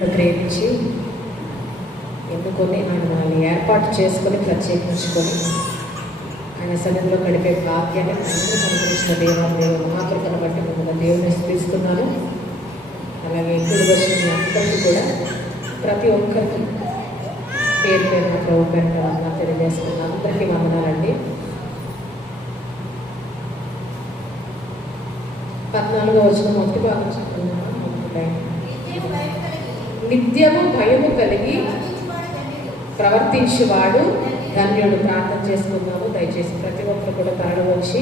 ప్రేమించి ఎన్నుకొని ఆయన మనల్ని ఏర్పాటు చేసుకొని ప్రత్యేకించుకొని ఆయన సన్నిధిలో గడిపే భాగ్యాన్ని అన్ని అనుగ్రహించిన దేవుడు మహాకృపను బట్టి మిమ్మల్ని దేవుని స్థిస్తున్నాను. అలాగే ఇప్పుడు వచ్చిన మీ అందరికీ కూడా ప్రతి ఒక్కరికి పేరు పేరు ప్రభు పేరు వందనాలు తెలియజేస్తున్నాను. అందరికీ వందనాలండి. 14వ వచనం మొదటి భాగం చెప్తున్నాను. నిత్యము భయము కలిగి ప్రవర్తించేవాడు ధన్యుడు. ప్రార్థన చేసుకుందాము. దయచేసి ప్రతి ఒక్కరు కూడా తాడు వచ్చి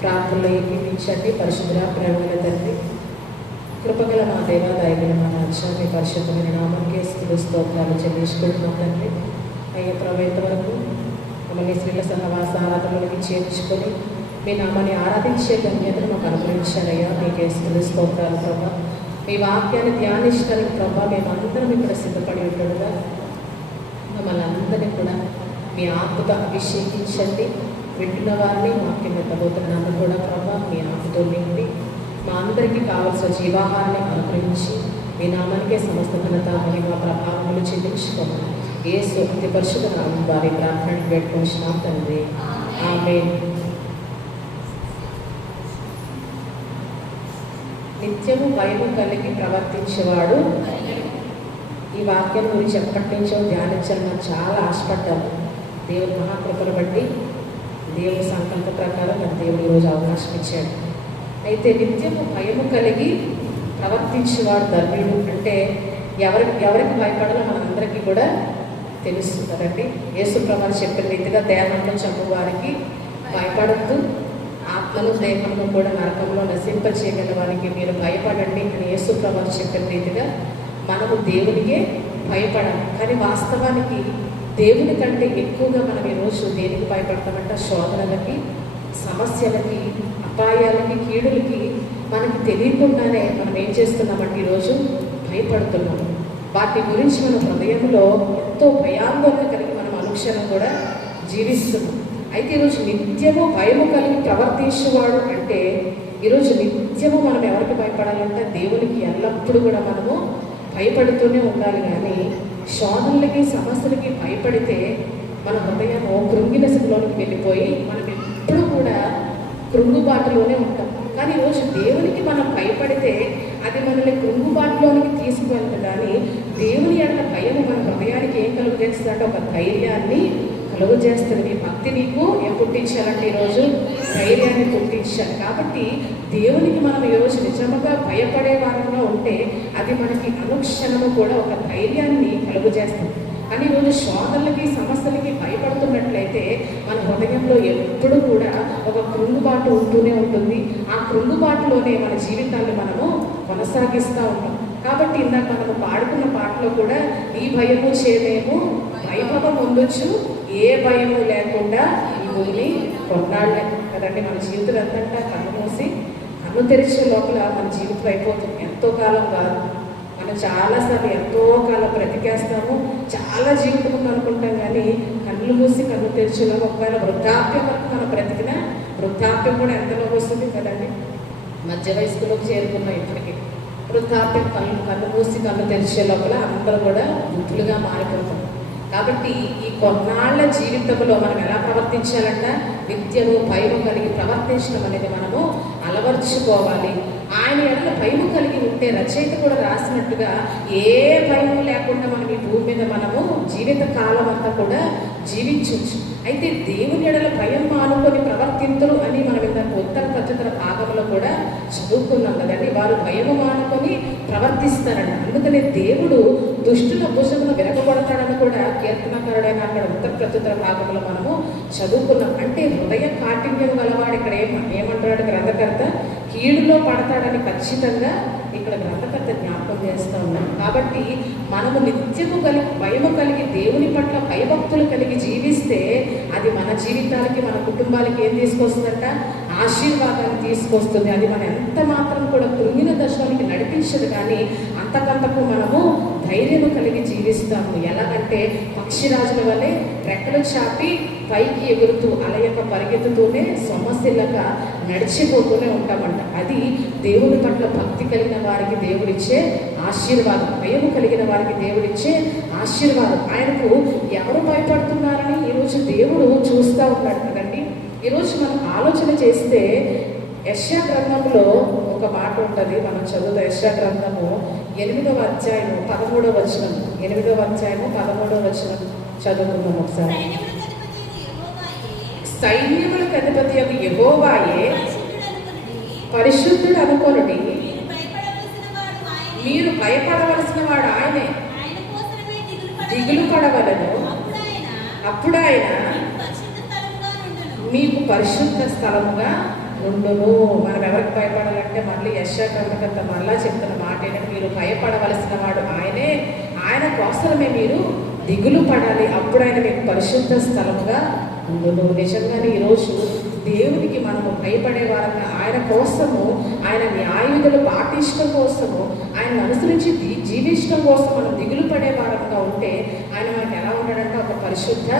ప్రార్థనలో ఎక్కించండి. పరిశుద్ధ ప్రేమల తండ్రి, కృపగల మా దేవాదాయకుల మా రాజ్యం మీ పరిశుద్ధమైన నామంకే స్తోత్రాలు చెల్లించుకుంటున్నాం తండ్రి. అయ్యే ప్రభు వరకు మమ్మల్ని స్త్రీల సహవాస ఆరాధనలోకి చేర్చుకొని మీ నామాన్ని ఆరాధించే ధన్యతను మాకు అనుగ్రహించారయ్యా. మీకే స్తోత్రాలు ప్రభా. మీ వాక్యాన్ని ధ్యానించడానికి ప్రభా మేమందరం ఇక్కడ సిద్ధపడి ఉండగా మమ్మల్ని అందరినీ కూడా మీ ఆత్మతో అభిషేకించండి. వింటున్న వారిని వాక్యం ఎత్తబోతున్నాను కూడా ప్రభా మీ ఆత్మతో నిండి మా అందరికీ కావలసిన జీవాహారాన్ని అనుగ్రహించి మీ నామానికే సమస్త ఘనత మహిమ ప్రభావములు చెల్లించుకోమని యేసు అతి పరిశుద్ధ నామం వారి ప్రార్థనకు పెట్టుకొనిచ్చినాం తండ్రి. ఆమేన్. నిత్యము భయము కలిగి ప్రవర్తించేవాడు. ఈ వాక్యం గురించి ఎప్పటి నుంచో ధ్యానించాలని నాకు చాలా ఆశపడ్డాను. దేవుని మహాకృపను బట్టి దేవుని సంకల్ప ప్రకారం నాకు దేవుడు ఈరోజు అవకాశం ఇచ్చాడు. అయితే నిత్యము భయము కలిగి ప్రవర్తించేవాడు ధర్మీయుడు అంటే ఎవరికి భయపడాలో మనందరికీ కూడా తెలుస్తుంది కదండి. యేసు ప్రభువు చెప్పిన రీతిగా దేహంలో చంపు వారికి భయపడద్దు, ఆత్మను దేహంలో కూడా నరకంలో నశింపచేయగల వారికి మీరు భయపడండి అని యేసు ప్రభువు చెప్పిన రీతిగా మనము దేవునికే భయపడాలి. కానీ వాస్తవానికి దేవుని కంటే ఎక్కువగా మనం ఈరోజు దేనికి భయపడతామంటే శోధనలకి, సమస్యలకి, అపాయాలకి, కీడులకి మనకి తెలియకుండానే మనం ఏం చేస్తున్నామంటే ఈరోజు భయపడుతున్నాం. వాటి గురించి మన హృదయంలో ఎంతో భయాందోళన కలిగి మనం అనుక్షణం కూడా జీవిస్తున్నాం. అయితే ఈరోజు నిత్యము భయము కలిగి ప్రవర్తించేవాడు అంటే ఈరోజు నిత్యము మనం ఎవరికి భయపడాలంటే దేవునికి ఎల్లప్పుడూ కూడా మనము భయపడుతూనే ఉండాలి. కానీ శోధనలకి, సమస్యలకి భయపడితే మన హృదయం కృంగిన స్థితిలోకి వెళ్ళిపోయి మనం ఎప్పుడూ కూడా కృంగుబాటులోనే ఉంటాం. కానీ ఈరోజు దేవునికి మనం భయపడితే అది మనల్ని కృంగుబాటులోనికి తీసుకువెళ్తుంది. కానీ దేవుని యొక్క భయం మన హృదయానికి ఏం కలుగజేస్తుందంటే ఒక ధైర్యాన్ని కలుగజేస్తుంది. మీ భక్తి నీకు ఏం పుట్టించాలంటే ఈరోజు ధైర్యాన్ని పుట్టించాలి. కాబట్టి దేవునికి మనం ఈరోజు నిజంగా భయపడే వారంగా ఉంటే అది మనకి అనుక్షణము కూడా ఒక ధైర్యాన్ని కలుగజేస్తుంది. కానీ ఈరోజు శోధనలకి, సమస్యలకి భయపడుతున్నట్లయితే మన హృదయంలో ఎప్పుడు కూడా ఒక కృంగుబాటు ఉంటూనే ఉంటుంది. ఆ కృంగుబాటులోనే మన జీవితాన్ని మనము కొనసాగిస్తూ ఉంటాం. కాబట్టి ఇందాక మనము పాడుకున్న పాటలో కూడా ఈ భయము చేదేమో వైభవం ఉండొచ్చు, ఏ భయము లేకుండా ఈ భూమిని కొన్నాళ్ళే కదండి. మన జీవితం ఎంతంటే కన్ను మూసి కన్ను తెరిచే లోపల మన జీవితం అయిపోతుంది. ఎంతో కాలం కాదు, మనం చాలాసార్లు ఎంతో కాలం బ్రతికేస్తాము, చాలా జీవితం అనుకుంటాం. కానీ కళ్ళు మూసి కన్ను తెరిచేలో ఒకవేళ వృద్ధాప్యం వరకు మనం బ్రతికిన వృద్ధాప్యం కూడా ఎంతలోకి వస్తుంది కదండి. మధ్య వయస్కులోకి చేరుకున్నాం. ఇప్పటికీ వృద్ధాప్యం కళ్ళు మూసి కన్ను తెరిచే లోపల అందరూ కూడా వృద్ధులుగా మారిపోతాం. కాబట్టి ఈ కొన్నాళ్ల జీవితంలో మనం ఎలా ప్రవర్తించాలంట? నిత్యము భయము కలిగి ప్రవర్తించడం అనేది మనము అలవర్చుకోవాలి. ఆయన ఎడల భయము కలిగి ఉంటే రచయిత కూడా రాసినట్టుగా ఏ భయము లేకుండా మనం ఈ భూమి మీద మనము జీవిత కాలం అంతా కూడా జీవించవచ్చు. అయితే దేవుని ఎడల భయం మానుకొని ప్రవర్తింతులు అని మనం ఇందాక ఉత్తర ప్రత్యుత్తర భాగంలో కూడా చదువుకున్నాం కదండి. వారు భయము మానుకొని ప్రవర్తిస్తారంట. అందుకనే దేవుడు దుష్టుల భుజమును విరగబడతాడని కూడా కీర్తనకారుడైన అక్కడ ఉత్తర ప్రత్యుత్తర భాగంలో మనము చదువుకున్నాం. అంటే హృదయ కాఠిన్యం గలవాడు ఇక్కడ ఏమంటాడు గ్రంథకర్త? కీడులో పడతాడని ఖచ్చితంగా ఇక్కడ గ్రంథకర్త జ్ఞాపకం చేస్తూ ఉన్నాం. కాబట్టి మనము నిత్యము భయము కలిగి దేవుని పట్ల భయభక్తులు కలిగి జీవిస్తే అది మన జీవితాలకి, మన కుటుంబాలకి ఏం తీసుకొస్తుందంట? ఆశీర్వాదాన్ని తీసుకొస్తుంది. అది మనం ఎంత మాత్రం కూడా కృంగిన దశలోనికి నడిపించదు. కానీ అంతకంతకు మనము ధైర్యము కలిగి జీవిస్తాము. ఎలాగంటే పక్షిరాజుల వల్లే రెక్కలు చాపి పైకి ఎగురుతూ అలయక పరిగెత్తుతూనే సొమ్మసిల్లక నడిచిపోతూనే ఉంటామంట. అది దేవుని పట్ల భక్తి కలిగిన వారికి దేవుడిచ్చే ఆశీర్వాదం, భయము కలిగిన వారికి దేవుడిచ్చే ఆశీర్వాదం. ఆయనకు ఎవరు భయపడుతున్నారని ఈరోజు దేవుడు చూస్తూ ఉన్నాడు కదండి. ఈరోజు మనం ఆలోచన చేస్తే యెషయా గ్రంథంలో ఒక మాట ఉంటుంది, మనం చదువుతాం. యెషయా గ్రంథము 8వ అధ్యాయము 13వ వచనం, 8వ అధ్యాయము 13వ వచనం చదువుకుందాం ఒకసారి. సైన్యములకు అధిపతి యొక్క యెహోవాయే పరిశుద్ధుడు అనుకొనుడి, మీరు భయపడవలసిన వాడు ఆయనే, దిగులు పడవలను, అప్పుడు ఆయన మీకు పరిశుద్ధ స్థలముగా ఉండును. మనం ఎవరికి భయపడాలంటే మళ్ళీ యెషయా గ్రంథకర్త మళ్ళా చెప్తున్న మాట ఏంటంటే, మీరు భయపడవలసిన వాడు ఆయనే, ఆయన కోసమే మీరు దిగులు పడాలి, అప్పుడు ఆయన మీకు పరిశుద్ధ స్థలముగా ఉండును. నిజంగానే ఈరోజు దేవునికి మనము భయపడే వారంగా, ఆయన కోసము, ఆయన న్యాయవిధులు పాటించడం కోసము, ఆయన అనుసరించి జీవించడం కోసం మనం దిగులు పడే వారంగా ఉంటే ఆయన మనకు ఎలా ఉంటాడంటే ఒక పరిశుద్ధ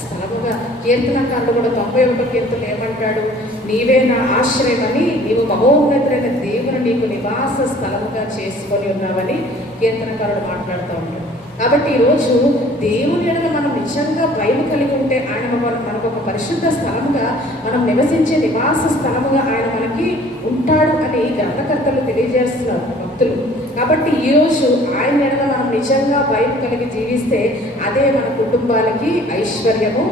స్థలముగా. కీర్తనకారుడు కూడా 91వ కీర్తనలు ఏమంటాడు? నీవే నా ఆశ్రయమని, నీవు మహోన్నతులైన దేవుని నీకు నివాస స్థలముగా చేసుకొని ఉన్నావని కీర్తనకారుడు మాట్లాడుతూ ఉంటాడు. కాబట్టి ఈరోజు దేవుని ఎడల మనం నిజంగా భయం కలిగి ఉంటే ఆయన మనకు ఒక పరిశుద్ధ స్థలముగా, మనం నివసించే నివాస స్థలముగా ఆయన మనకి ఉంటాడు అని గ్రంథకర్తలు తెలియజేస్తున్నారు భక్తులు. కాబట్టి ఈరోజు ఆయన ఎడల మనం నిజంగా భయం కలిగి జీవిస్తే అదే మన కుటుంబాలకి ఐశ్వర్యము,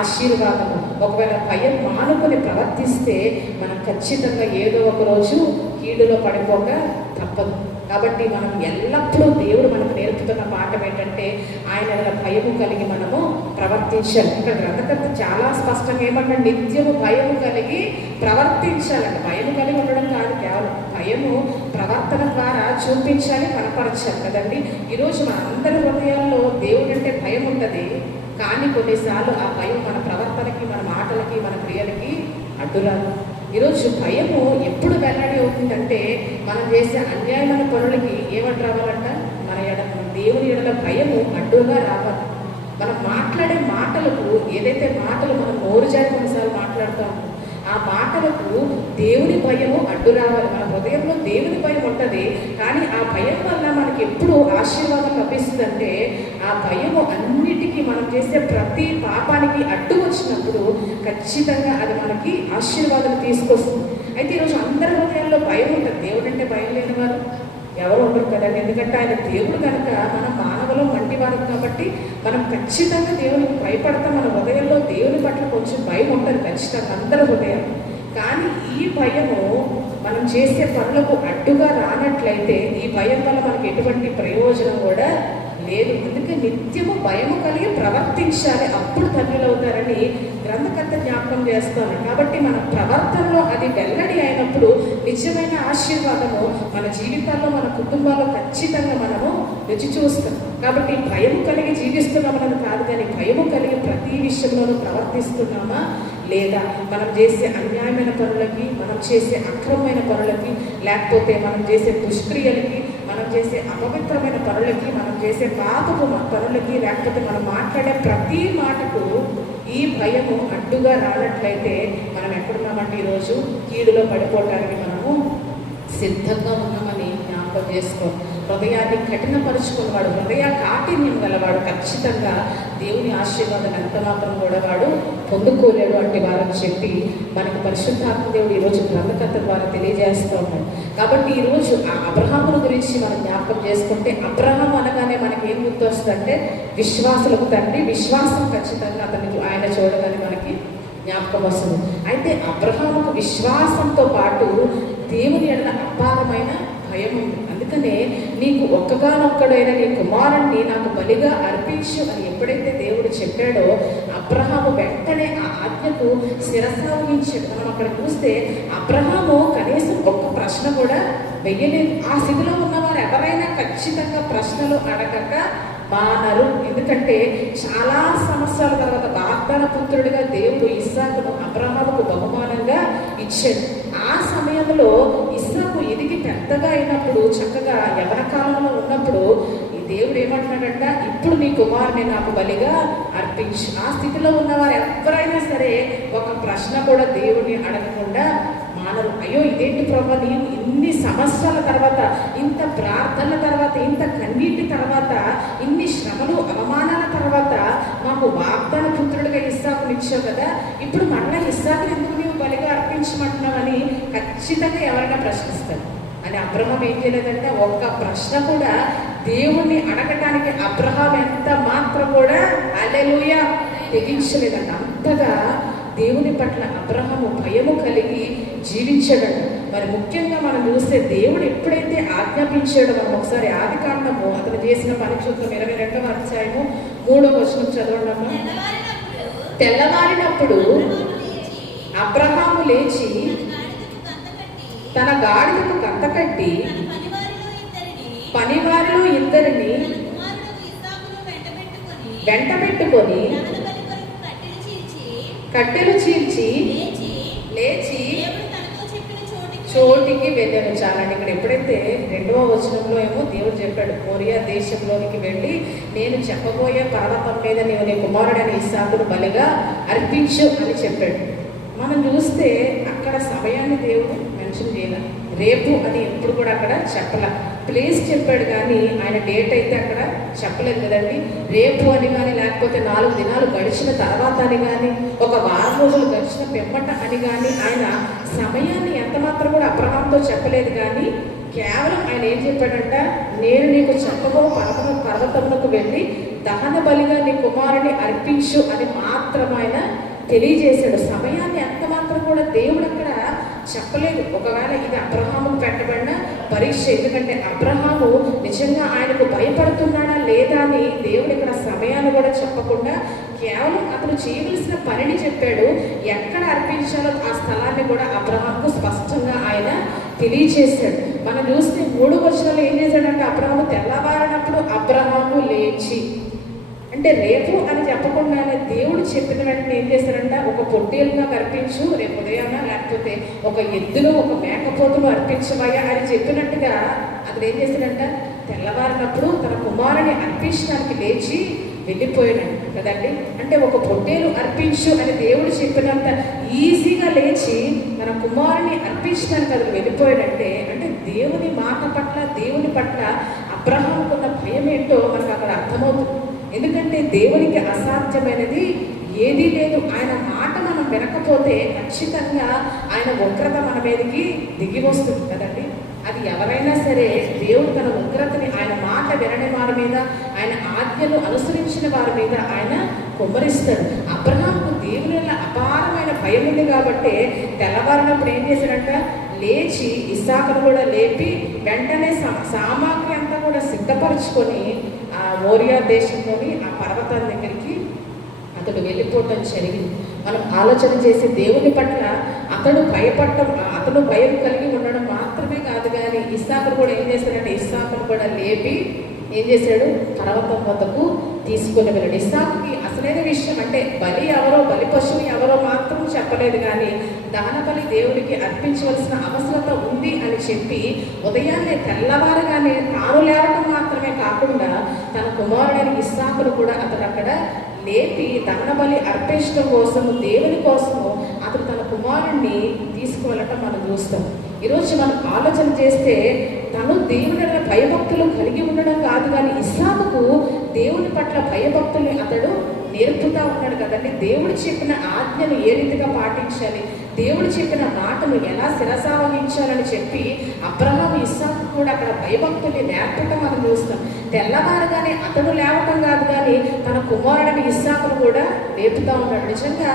ఆశీర్వాదము. ఒకవేళ భయం మానుకొని ప్రవర్తిస్తే మనం ఖచ్చితంగా ఏదో ఒక రోజు కీడులో పడిపోక తప్పదు. కాబట్టి మనం ఎల్లప్పుడూ దేవుడు మనకు నేర్పుతున్న పాఠం ఏంటంటే ఆయన భయము కలిగి మనము ప్రవర్తించాలి. ఇక్కడ గ్రంథకర్త చాలా స్పష్టంగా ఏమంటే నిత్యము భయము కలిగి ప్రవర్తించాలని. భయము కలిగి ఉండడం కాదు, కేవలం భయము ప్రవర్తన ద్వారా చూపించాలి, కనపరచాలి కదండి. ఈరోజు మన అందరి హృదయాల్లో దేవుడు అంటే భయం ఉంటుంది, కానీ కొన్నిసార్లు ఆ భయం మన ప్రవర్తనకి, మన మాటలకి, మన క్రియలకి అడ్డురాదు. ఈరోజు భయము ఎప్పుడు వెల్లడి అవుతుందంటే మనం చేసే అన్యాయమైన పనులకి ఏమని రావాలంట? మన దేవుని ఎడల భయము అడ్డుగా రావాలి. మనం మాట్లాడే మాటలకు, ఏదైతే మాటలు మనం నోరు జారి కొన్నిసార్లు మాట్లాడుతాము, ఆ మాటలకు దేవుని భయము అడ్డు రావాలి. మన హృదయంలో దేవుని భయం ఉంటుంది, కానీ ఆ భయం వల్ల మనకి ఎప్పుడు ఆశీర్వాదం లభిస్తుందంటే ఆ భయము అన్నిటికీ, మనం చేసే ప్రతి పాపానికి అడ్డు వచ్చినప్పుడు ఖచ్చితంగా అది మనకి ఆశీర్వాదం తీసుకొస్తుంది. అయితే ఈరోజు అందరి హృదయాల్లో భయం ఉంటుంది. దేవుడు అంటే భయం లేని వారు ఎవరు ఉండరు కదండి. ఎందుకంటే ఆయన దేవుడు కనుక మనం మానవులు మంటివారు కాబట్టి మనం ఖచ్చితంగా దేవునికి భయపడతాం. మన హృదయంలో దేవుని పట్ల కొంచెం భయం ఉంటుంది ఖచ్చితంగా అందరి హృదయం. కానీ ఈ భయము మనం చేసే పనులకు అడ్డుగా రానట్లయితే ఈ భయం వల్ల మనకి ఎటువంటి ప్రయోజనం కూడా లేదు. అందుకే నిత్యము భయము కలిగి ప్రవర్తించాలి, అప్పుడు ధన్యులవుతారని గ్రంథకర్త జ్ఞాపకం చేస్తాను. కాబట్టి మన ప్రవర్తనలో అది వెల్లడి అయినప్పుడు నిజమైన ఆశీర్వాదము మన జీవితాల్లో, మన కుటుంబాల్లో ఖచ్చితంగా మనము రుచి చూస్తాం. కాబట్టి భయము కలిగి జీవిస్తున్నామని కాదు, కానీ భయము కలిగి ప్రతి విషయంలోనూ ప్రవర్తిస్తున్నామా లేదా? మనం చేసే అన్యాయమైన పనులకి, మనం చేసే అక్రమమైన పనులకి, లేకపోతే మనం చేసే దుష్క్రియలకి, మనం చేసే అపవిత్రమైన పనులకి, మనం చేసే పాపపు పనులకి, లేకపోతే మనం మాట్లాడే ప్రతి మాటకు ఈ భయము అడ్డుగా రానట్లయితే మనం ఎక్కడున్నామంటే ఈరోజు కీడులో పడిపోవటానికి మనము సిద్ధంగా ఉన్నామని జ్ఞాపకం చేసుకో. హృదయాన్ని కఠినపరుచుకున్నవాడు, హృదయ కాఠిన్యం గలవాడు ఖచ్చితంగా దేవుని ఆశీర్వాదం ఎంత మాత్రం కూడా వాడు పొందుకోలేడు అంటే వారని చెప్పి మనకు పరిశుద్ధాత్మ దేవుడు ఈరోజు గ్రంథకర్త ద్వారా తెలియజేస్తూ ఉన్నాడు. కాబట్టి ఈరోజు ఆ అబ్రహాముల గురించి మనం జ్ఞాపకం చేసుకుంటే, అబ్రహాం అనగానే మనకి ఏం గుర్తొస్తుందంటే విశ్వాసులకు తండ్రి. విశ్వాసం ఖచ్చితంగా అతనికి ఆయన చూడగానే మనకి జ్ఞాపకం వస్తుంది. అయితే అబ్రహాముకు విశ్వాసంతో పాటు దేవుని ఎడల అపారమైన భయం ఉంది. అందుకనే నీకు ఒక్కగానొక్కడైన నీ కుమారుణ్ణి నాకు బలిగా అర్పించు అని ఎప్పుడైతే దేవుడు చెప్పాడో అబ్రహాము వెంటనే ఆ ఆజ్ఞకు శిరసావహించాడు. మనం అక్కడ చూస్తే అబ్రహాము కనీసం ఒక్క ప్రశ్న కూడా వెయ్యలేదు. ఆ స్థితిలో ఉన్నవారు ఎవరైనా ఖచ్చితంగా ప్రశ్నలు అడగక మానరు. ఎందుకంటే చాలా సంవత్సరాల తర్వాత వాగ్దాన పుత్రుడిగా దేవుడు ఇస్సాకును అబ్రహాముకు బహుమానంగా ఇచ్చాడు. ఆ సమయంలో ఇస్సాకు ఎదిగి పెద్దగా అయినప్పుడు, చక్కగా యవన కాలంలో ఉన్నప్పుడు ఈ దేవుడు ఏమంటున్నాడంట, ఇప్పుడు నీ కుమారుని నాకు బలిగా అర్పించు. ఆ స్థితిలో ఉన్నవారు ఎవరైనా సరే ఒక ప్రశ్న కూడా దేవుడిని అడగకుండా మనం అయ్యో ఇదేంటి ప్రభా, నేను ఇన్ని సంవత్సరాల తర్వాత, ఇంత ప్రార్థనల తర్వాత, ఇంత కన్నీటి తర్వాత, ఇన్ని శ్రమలు అవమానాల తర్వాత మాకు వాగ్దాన పుత్రుడిగా ఇస్సాకుని ఇచ్చావు కదా, ఇప్పుడు మళ్ళీ ఇస్సాకుని ఎందుకు నీవు బలిగా అర్పించమంటున్నావని ఖచ్చితంగా ఎవరైనా ప్రశ్నిస్తారు. అని అబ్రహాం ఏం చేయలేదంటే ఒక్క ప్రశ్న కూడా దేవుణ్ణి అడగటానికి అబ్రహాం ఎంత మాత్రం కూడా హల్లెలూయా తెగించలేదంట. అంతగా దేవుని పట్ల అబ్రహాము భయము కలిగి జీవించాడంట. మరి ముఖ్యంగా మనం చూస్తే దేవుడు ఎప్పుడైతే ఆజ్ఞాపించాడో, మనం ఒకసారి ఆదికాండము అతను చేసిన పని చూద్దాం. 22వ అధ్యాయము 3వ వచనం చదవడము. తెల్లవారినప్పుడు అబ్రహాము లేచి తన గాడిదకు కంత కట్టి పనివారిలో ఇద్దరిని వెంట పెట్టుకొని కట్టెలు చీల్చి లేచి చోటికి వెళ్ళాను. చాలండి. ఇక్కడ ఎప్పుడైతే 2వ వచనంలో ఏమో దేవుడు చెప్పాడు, మోరియా దేశంలోనికి వెళ్ళి నేను చెప్పబోయే పర్వతం మీద నీవు నీ కుమారుడైన ఇస్సాకును బలిగా అర్పించు అని చెప్పాడు. మనం చూస్తే అక్కడ సమయాన్ని దేవుడు మెన్షన్ చేయాల, రేపు అని ఎప్పుడు కూడా అక్కడ చెప్పల. ప్లేస్ చెప్పాడు కానీ ఆయన డేట్ అయితే అక్కడ చెప్పలేదు కదండి. రేపు అని కానీ, లేకపోతే 4 దినాలు గడిచిన తర్వాత అని కానీ, ఒక వారం రోజులు గడిచిన పిమ్మట అని కానీ ఆయన సమయాన్ని ఎంత మాత్రం కూడా అబ్రహాంతో చెప్పలేదు. కానీ కేవలం ఆయన ఏం చెప్పాడంట, నేను నీకు చెప్పబో పర్వతమునకు వెళ్ళి దహన బలిగా నీ కుమారుని అర్పించు అని మాత్రం ఆయన తెలియజేశాడు. సమయాన్ని ఎంత మాత్రం కూడా దేవుడు అక్కడ చెప్పలేదు. ఒకవేళ ఇది అబ్రహాముకు పెట్టబడిన పరీక్ష. ఎందుకంటే అబ్రహాము నిజంగా ఆయనకు భయపడుతున్నాడా లేదా అని దేవుడు ఇక్కడ సమయాన్ని కూడా చెప్పకుండా కేవలం అతను చేయవలసిన పనిని చెప్పాడు. ఎక్కడ అర్పించాలో ఆ స్థలాన్ని కూడా అబ్రహాముకు స్పష్టంగా ఆయన తెలియచేశాడు. మనం చూస్తే 3వ వచనంలో ఏం చేశాడంటే, అబ్రహాము తెల్లవారినప్పుడు అబ్రహాము లేచి, అంటే రేపు అని చెప్పకుండానే దేవుడు చెప్పిన వెంటనే ఏం చేశారంట, ఒక పొట్టేలుగా అర్పించు రేపు ఉదయాన, లేకపోతే ఒక ఎద్దును ఒక మేకపోతును అర్పించవయ్యా అని చెప్పినట్టుగా అతను ఏం చేశాడంట, తెల్లవారినప్పుడు తన కుమారుని అర్పించడానికి లేచి వెళ్ళిపోయాడు కదండి. అంటే ఒక పొట్టేలు అర్పించు అని దేవుడు చెప్పినంత ఈజీగా లేచి తన కుమారుని అర్పించడానికి అతను వెళ్ళిపోయాడంటే, అంటే దేవుని మాట పట్ల, దేవుని పట్ల అబ్రహాముకున్న భయం ఏంటో మనకు అక్కడ అర్థమవుతుంది. ఎందుకంటే దేవునికి అసాధ్యమైనది ఏదీ లేదు. ఆయన మాట మనం వినకపోతే ఖచ్చితంగా ఆయన ఉగ్రత మన మీదకి దిగి వస్తుంది కదండి. అది ఎవరైనా సరే దేవుడు తన ఉగ్రతని ఆయన మాట వినని వారి మీద, ఆయన ఆజ్ఞలు అనుసరించిన వారి మీద ఆయన కుమ్మరిస్తాడు. అబ్రహాముకు దేవుని వల్ల అపారమైన భయం ఉంది కాబట్టి తెల్లవారినప్పుడు ఏం చేశాడంట, లేచి ఇస్సాకును కూడా లేపి వెంటనే సామాగ్రి అంతా కూడా సిద్ధపరచుకొని ఆ మోరియా దేశంలోని ఆ పర్వతాల దగ్గరికి అతడు వెళ్ళిపోవటం జరిగింది. మనం ఆలోచన చేసి దేవుని పట్ల అతడు భయం కలిగి ఉండడం మాత్రమే కాదు, కానీ ఇస్సాకును కూడా ఏం చేశాడంటే, ఇస్సాకును కూడా లేపి ఏం చేశాడు, పర్వతం వద్దకు తీసుకుని వెళ్ళాడు. ఇస్సాకుకి అసలైన విషయం అంటే బలి ఎవరో, బలి పశువు ఎవరో మాత్రం చెప్పలేదు, కానీ దహన బలి దేవుడికి అర్పించవలసిన అవసరత ఉంది అని చెప్పి ఉదయాన్నే తెల్లవారుగానే తాను లేవటం మాత్రమే కాకుండా తన కుమారుడైన ఇస్సాకును కూడా అతడు అక్కడ లేపి దహన బలి అర్పించడం కోసము, దేవుని కోసము అతడు తన కుమారుణ్ణి తీసుకువెళ్ళటం మనం చూస్తాం. ఈరోజు మనం ఆలోచన చేస్తే తను దేవుని భయభక్తులు కలిగి ఉండడం కాదు, కానీ ఇస్సాకుకు దేవుని పట్ల భయభక్తుల్ని అతడు నేర్పుతా ఉన్నాడు కదండి. దేవుడు చెప్పిన ఆజ్ఞను ఏ రీతిగా పాటించాలి, దేవుడు చెప్పిన మాటను ఎలా శిరసావహించాలని చెప్పి అబ్రహాము ఇస్సాకు కూడా అక్కడ భయభక్తుల్ని నేర్పటం మనం చూస్తాం. తెల్లవారుగానే అతడు లేవటం కాదు, కానీ తన కుమారుడిని ఇస్సాకును కూడా లేపుతా ఉన్నాడు. నిజంగా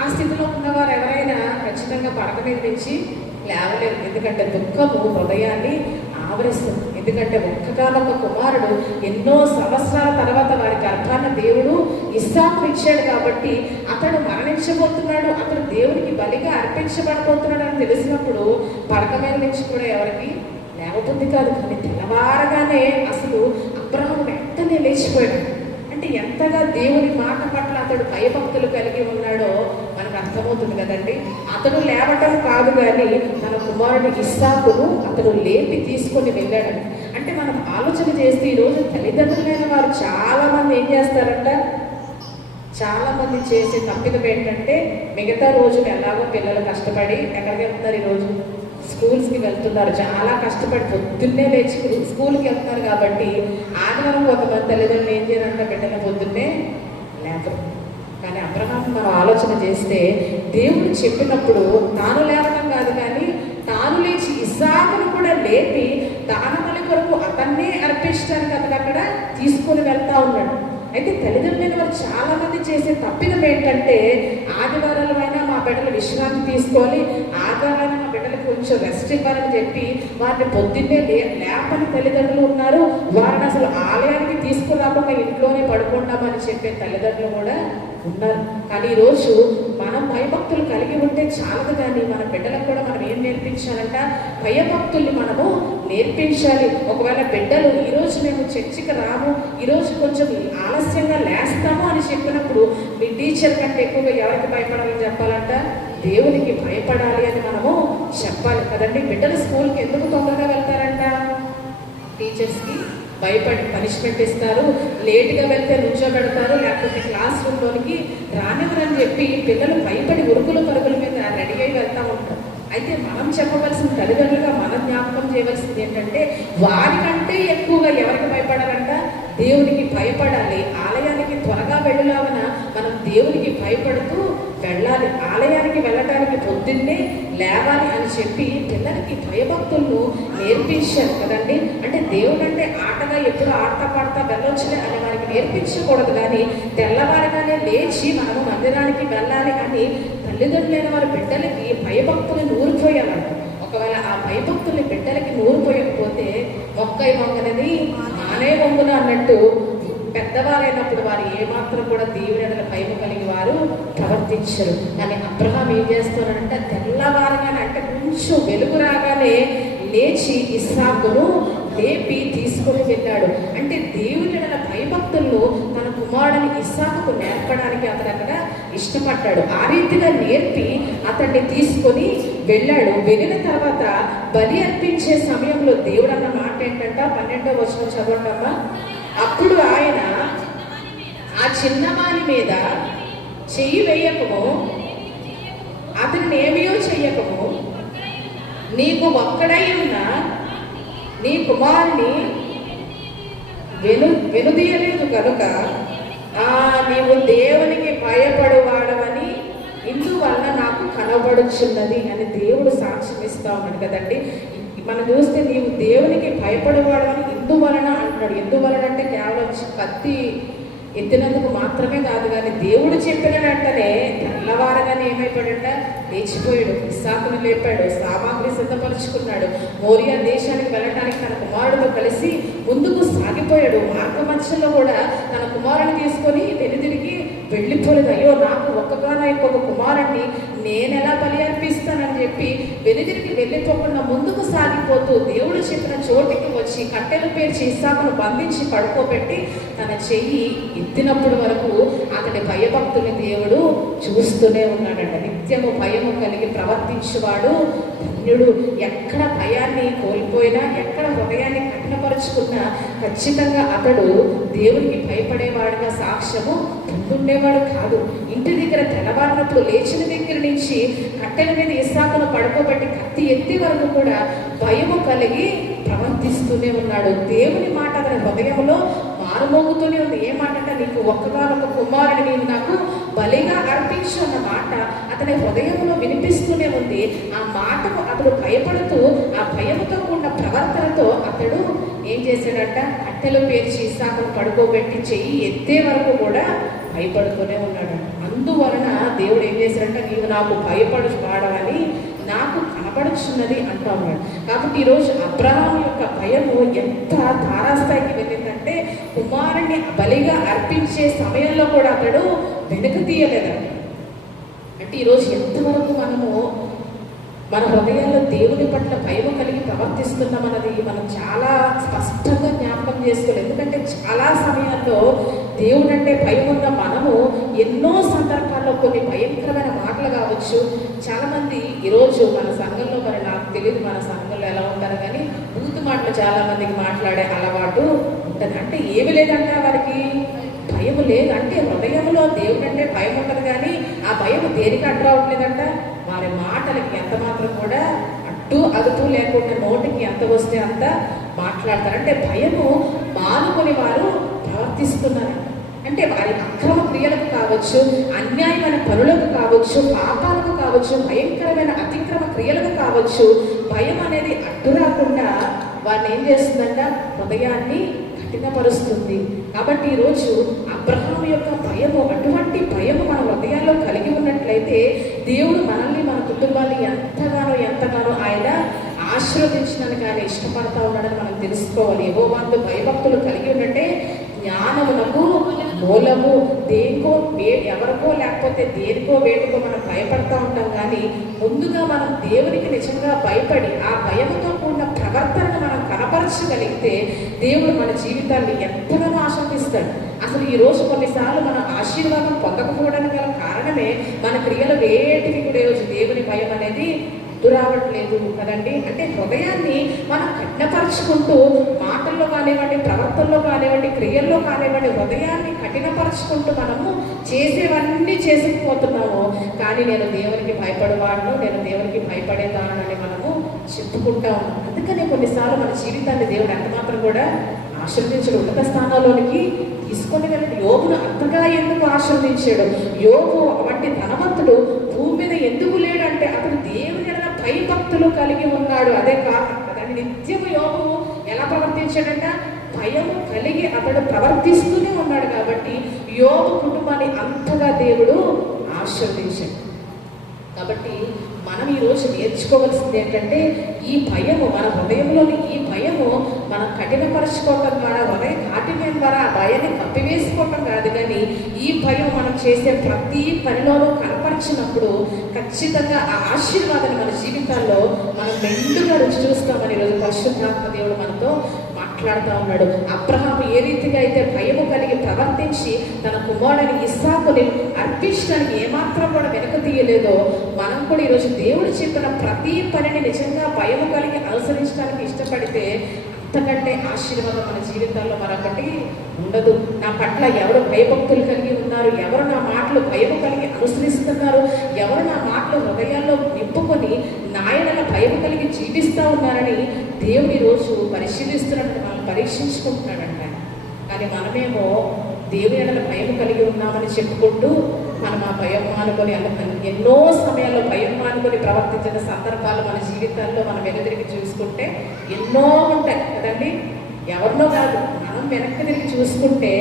ఆ స్థితిలో ఉన్నవారు ఎవరైనా ఖచ్చితంగా పడక మీద నుంచి లేవలేరు. ఎందుకంటే దుఃఖము హృదయాన్ని ఆవరిస్తుంది. ఎందుకంటే ఒక్కగానొక్క కుమారుడు ఎన్నో సంవత్సరాల తర్వాత వారి గర్భాన్ని దేవుడు ఇస్సాకు ఇచ్చాడు కాబట్టి అతడు మరణించబోతున్నాడు, అతడు దేవునికి బలిగా అర్పించబడబోతున్నాడు అని తెలిసినప్పుడు పడక మీద నుంచి కూడా ఎవరికి లేవబుద్ధి కాదు. కానీ తెల్లవారగానే అసలు అబ్రహాము వెంటనే లేచిపోయాడు. అంటే ఎంతగా దేవుని మాట పట్ల అతడు భయభక్తులు కలిగి ఉన్నాడో మనకు అర్థమవుతుంది కదండి. అతడు లేవటం కాదు, కానీ తన కుమారుని ఇస్సాకును అతడు లేపి తీసుకొని వెళ్ళాడు. అంటే మనం ఆలోచన చేస్తే ఈరోజు తల్లిదండ్రులైన వారు చాలా మంది ఏం చేస్తారంట, చాలామంది చేసే తప్పిదం ఏంటంటే మిగతా రోజులు ఎలాగో పిల్లలు కష్టపడి ఎక్కడికి వెళ్తున్నారు, ఈరోజు స్కూల్స్కి వెళ్తున్నారు, చాలా కష్టపడి పొద్దున్నే లేచి స్కూల్కి వెళ్తున్నారు కాబట్టి ఆదివారం కొంతమంది తల్లిదండ్రులు ఏం చేయాలంటే బిడ్డలు పొద్దున్నే లేపరు. కానీ అబ్రహాం మనం ఆలోచన చేస్తే దేవుడు చెప్పినప్పుడు తాను లేవడం కాదు, కానీ తాను లేచి ఇస్సాకును కూడా లేపి దానబలి కొరకు అతన్నే అర్పించడానికి అతను అక్కడ తీసుకొని వెళ్తా ఉన్నాడు. అయితే తల్లిదండ్రులైన వారు చాలా మంది చేసే తప్పిదం ఏంటంటే ఆదివారాలమైనా మా బిడ్డలు విశ్రాంతి తీసుకోవాలి, ఆదివారాలైనా మా బిడ్డలకు కొంచెం రెస్ట్ ఇవ్వాలని చెప్పి వారిని పొద్దున్నే లేపని తల్లిదండ్రులు ఉన్నారు. వారిని అసలు ఆలయానికి తీసుకురాకుండా ఇంట్లోనే పడుకుంటామని చెప్పే తల్లిదండ్రులు కూడా ఉన్నారు. కానీ ఈరోజు మనం భయభక్తులు కలిగి ఉంటే చాలదు, కానీ మన బిడ్డలకు కూడా మనం ఏం నేర్పించాలంట, భయభక్తుల్ని మనము నేర్పించాలి. ఒకవేళ బిడ్డలు ఈరోజు మేము చర్చికి రాము, ఈరోజు కొంచెం ఆలస్యంగా లేస్తాము అని చెప్పినప్పుడు మీ టీచర్ కంటే ఎక్కువగా ఎవరికి భయపడాలని చెప్పాలంట, దేవునికి భయపడాలి అని మనము చెప్పాలి కదండి. బిడ్డలు స్కూల్కి ఎందుకు తొందరగా వెళ్తారంట, టీచర్స్కి భయపడి పనిష్మెంట్ ఇస్తారు, లేటుగా వెళ్తే నుంచోబెడతారు, లేకపోతే క్లాస్ రూమ్లోనికి రానివ్వరని చెప్పి పిల్లలు భయపడి ఉరుకుల పరుగుల మీద రెడీ అయి వెళ్తూ ఉంటారు. అయితే మనం చెప్పవలసిన తల్లిదండ్రులుగా మనం జ్ఞాపకం చేయవలసింది ఏంటంటే వారికంటే ఎక్కువగా ఎవరికి భయపడాలంట, దేవునికి భయపడాలి. ఆలయానికి త్వరగా వెళ్ళలాగన మనం దేవునికి భయపడుతూ వెళ్ళాలి. ఆలయానికి వెళ్ళటానికి పొద్దున్నే లేవాలి అని చెప్పి పిల్లలకి భయభక్తులను నేర్పించారు కదండి. అంటే దేవుడు అంటే ఆటగా ఎప్పుడు ఆడతా పాడతా వెళ్ళొచ్చులే అని వారికి నేర్పించకూడదు, కానీ తెల్లవారగానే లేచి మనము మందిరానికి వెళ్ళాలి అని తల్లిదండ్రులైన వారి బిడ్డలకి భయభక్తులు నూరిపోయాలంట. ఒకవేళ ఆ భయభక్తుల్ని బిడ్డలకి నూరిపోయకపోతే మొక్కై వంగనది మానే వంగున అన్నట్టు పెద్దవారైనప్పుడు వారు ఏమాత్రం కూడా దేవుని భయం కలిగి వారు ప్రవర్తించరు. కానీ అబ్రహాం ఏం చేస్తున్నాడంటే తెల్లవారగానే, అంటే కొంచెం వెలుగు రాగానే లేచి ఇస్సాకును లేపి తీసుకొని వెళ్ళాడు. అంటే దేవుని భయభక్తుల్లో తన కుమారుడిని ఇస్సాకుకు నేర్పడానికి అతను అక్కడ ఇష్టపడ్డాడు. ఆ రీతిగా నేర్పి అతన్ని తీసుకొని వెళ్ళాడు. వెళ్ళిన తర్వాత బలి అర్పించే సమయంలో దేవుడు అన్న మాట ఏంటంట, 12వ వచనం చదవండమ్మా. అప్పుడు ఆయన ఆ చిన్నవాని మీద చెయ్యి వేయకము, అతనిని ఏమీయో చెయ్యకము, నీకు ఒక్కడై ఉన్న నీ కుమారుని వెనుదీయలేదు కనుక నీవు దేవునికి భయపడువాడవని ఇందువల్ల నాకు కనబడుచున్నది అని దేవుడు సాక్ష్యం ఇస్తా ఉన్నాడు కదండి. మనం చూస్తే నీవు దేవునికి భయపడేవాడని ఇందువలన అంటున్నాడు. ఎందువలన అంటే కేవలం కత్తి ఎత్తినందుకు మాత్రమే కాదు, కానీ దేవుడు చెప్పిన వెంటనే తెల్లవారగానే ఏమైపోయాడంట, లేచిపోయాడు. ఇస్సాకును లేపాడు, సామాగ్రి సిద్ధపరుచుకున్నాడు, మోరియా దేశానికి వెళ్ళటానికి తన కుమారుడితో కలిసి ముందుకు సాగిపోయాడు. మార్గ మధ్యలో కూడా తన కుమారుని తీసుకొని వెనుదిరిగి వెళ్ళిపోలేదు. అయ్యో నాకు ఒక్కగానో ఇంకొక కుమారుడిని నేనెలా బలి అర్పిస్తానని చెప్పి వెనుదిరిగి వెళ్ళిపోకుండా ముందుకు సాగిపోతూ దేవుడు చెప్పిన చోటికి వచ్చి కట్టెలు పేర్చి ఇస్సాకును బంధించి పడుకోబెట్టి తన చెయ్యి ఎత్తినప్పుడు వరకు అతని భయభక్తుని దేవుడు చూస్తూనే ఉన్నాడంట. నిత్యము భయము కలిగి ప్రవర్తించేవాడు ధన్యుడు. ఎక్కడ భయాన్ని కోల్పోయినా, ఎక్కడ హృదయాన్ని కఠినపరుచుకున్నా ఖచ్చితంగా అతడు దేవునికి భయపడేవాడుగా సాక్ష్యము పొందుండేవాడు కాదు. ఇంటి దగ్గర తెల్లవారినప్పుడు లేచిన దగ్గర నుంచి కట్టెల మీద ఇస్సాకును పడుకోబెట్టి కత్తి ఎత్తి వరకు కూడా భయము కలిగి ప్రవర్తిస్తూనే ఉన్నాడు. దేవుని మాట అతని హృదయంలో మారుమోగుతూనే ఉంది. ఏమాటంటే నీకు ఒక్కగానొక్క కుమారుని నీవు నాకు బలిగా అర్పించు అన్న మాట అతని హృదయంలో వినిపిస్తూనే ఉంది. ఆ మాటకు అతడు భయపడుతూ ఆ భయముతో కూడిన ప్రవర్తనతో అతడు ఏం చేశాడంట, కట్టెలు పేర్చి ఇస్సాకును పడుకోబెట్టి చెయ్యి ఎత్తే వరకు కూడా భయపడుతూనే ఉన్నాడు. అందువలన దేవుడు ఏం చేశాడంటే నీవు నాకు భయపడువాడని నాకు కనబడుచున్నది అంటా ఉన్నాడు. కాబట్టి ఈరోజు అబ్రహాం యొక్క భయము ఎంత తారాస్థాయికి వెళ్ళిందంటే కుమారుణ్ణి బలిగా అర్పించే సమయంలో కూడా అతడు వెనుక తీయలేదండి. అంటే ఈరోజు ఎంతవరకు మనము మన హృదయాల్లో దేవుని పట్ల భయం కలిగి ప్రవర్తిస్తున్నామన్నది మనం చాలా స్పష్టంగా జ్ఞాపకం చేసుకోలేదు. ఎందుకంటే చాలా సమయాల్లో దేవుడు అంటే భయం ఉన్న మనము ఎన్నో సందర్భాల్లో కొన్ని భయంకరమైన మాటలు కావచ్చు. చాలామంది ఈరోజు మన సంఘంలో, మరి నాకు తెలియదు మన సంఘంలో ఎలా ఉంటారు, కానీ బూతు మాటలు చాలామందికి మాట్లాడే అలవాటు ఉంటుంది. అంటే ఏమి లేదంటే వారికి భయం భయం లేదు అంటే హృదయంలో దేవుడు అంటే భయం ఉంటుంది, కానీ ఆ భయం దేనికి అడ్డు రావట్లేదంట, వారి మాటలకి ఎంత మాత్రం కూడా అదుపు లేకుండా నోటికి ఎంత వస్తే అంత మాట్లాడతారు. అంటే భయము మానుకొని వారు ప్రవర్తిస్తున్నారు. అంటే వారి అక్రమ క్రియలకు కావచ్చు, అన్యాయమైన పనులకు కావచ్చు, పాపాలకు కావచ్చు, భయంకరమైన అతిక్రమ క్రియలకు కావచ్చు, భయం అనేది అడ్డు రాకుండా వారిని ఏం చేస్తుందంట, హృదయాన్ని కఠినపరుస్తుంది. కాబట్టి ఈరోజు అబ్రహాము యొక్క భయము, అటువంటి భయము మన హృదయాల్లో కలిగి ఉన్నట్లయితే దేవుడు మనల్ని, మన కుటుంబాన్ని ఎంతగానో ఆయన ఆశీర్వదించడానికి ఆయన ఇష్టపడతా ఉన్నాడని మనం తెలుసుకోవాలి. యెహోవాకు భయభక్తులు కలిగి ఉన్నట్టే జ్ఞానమునకు మూలము. దేనికో ఎవరికో లేకపోతే దేనికో వేటికో మనం భయపడతా ఉంటాం, కానీ ముందుగా మనం దేవునికి నిజంగా భయపడి ఆ భయముతో కూడిన ప్రవర్తనను మనం కనపరచగలిగితే దేవుడు మన జీవితాన్ని ఎంతగానో ఆశీర్వదిస్తాడు. అసలు ఈరోజు కొన్నిసార్లు మన ఆశీర్వాదం పొందకపోవడానికి గల కారణమే మన క్రియలు వేటికి కూడా ఈరోజు దేవుని భయం అనేది రావట్లేదు కదండి. అంటే హృదయాన్ని మనం కఠినపరుచుకుంటూ, మాటల్లో కానివ్వండి, ప్రవర్తనలో కానివ్వండి, క్రియల్లో కానివ్వండి, హృదయాన్ని కఠినపరుచుకుంటూ మనము చేసేవన్నీ చేసుకుపోతున్నాము. కానీ నేను దేవునికి భయపడేవాడును, నేను దేవునికి భయపడేదానని మనము చెప్పుకుంటా ఉన్నాం. అందుకనే కొన్నిసార్లు మన జీవితాన్ని దేవుడు ఎంతమాత్రం కూడా ఆశీర్వదించడు, ఉన్నత స్థానాల్లోనికి తీసుకొని వెళ్ళి యోబును అంతగా ఎందుకు ఆశీర్వదించాడు? యోబు వంటి ధనవంతుడు భూమి మీద ఎందుకు లేడంటే అతడు దేవుని భయభక్తులు కలిగి ఉన్నాడు. అదే కారణం కదండి. నిత్యము యోబు ఎలా ప్రవర్తించాడంట, భయము కలిగి అతడు ప్రవర్తిస్తూనే ఉన్నాడు. కాబట్టి యోబు కుటుంబాన్ని అంతగా దేవుడు ఆశీర్వదించాడు. కాబట్టి మనం ఈరోజు నేర్చుకోవాల్సింది ఏంటంటే, ఈ భయము మన హృదయంలోని ఈ భయము మనం కఠినపరచుకోవటం ద్వారా, హృదయ కాఠిన్యం ద్వారా ఆ భయాన్ని కప్పివేసుకోవటం కాదు, కానీ ఈ భయం మనం చేసే ప్రతి పనిలోనూ కనపరిచినప్పుడు ఖచ్చితంగా ఆ ఆశీర్వాదాన్ని మన జీవితాల్లో మనం మెండుగా రుచి చూస్తామని ఈరోజు పరిశుద్ధాత్మ దేవుడు మనతో మాట్లాడుతూ ఉన్నాడు. అబ్రహాము ఏ రీతిగా అయితే భయము కలిగి ప్రవర్తించి తన కుమారుడిని ఇస్సాకుని అర్పించడానికి ఏమాత్రం కూడా వెనక తీయలేదో, మనం కూడా ఈరోజు దేవుడు చెప్పిన ప్రతి పనిని నిజంగా భయము కలిగి అనుసరించడానికి ఇష్టపడితే అంతకంటే ఆశీర్వాదం మన జీవితాల్లో మరొకటి ఉండదు. నా పట్ల ఎవరు భయభక్తులు కలిగి ఉన్నారు, ఎవరు నా మాటలు భయము కలిగి అనుసరిస్తున్నారు, ఎవరు నా మాటలు హృదయాల్లో నింపుకొని నాయనల భయము కలిగి జీవిస్తూ ఉన్నారని దేవుని రోజు పరిశీలిస్తున్నట్టు మనం పరీక్షించుకుంటున్నాడంట. కానీ మనమేమో దేవుని ఎడల భయం కలిగి ఉన్నామని చెప్పుకుంటూ మనం ఆ భయం మానుకొని ఎన్నో సమయాల్లో భయం మానుకొని ప్రవర్తించిన సందర్భాలు మన జీవితాల్లో మనం వెనుదిరిగి చూసుకుంటే ఎన్నో ఉంటాయి కదండి. ఎవరినో కాదు, మనం వెనక్కి తిరిగి చూసుకుంటే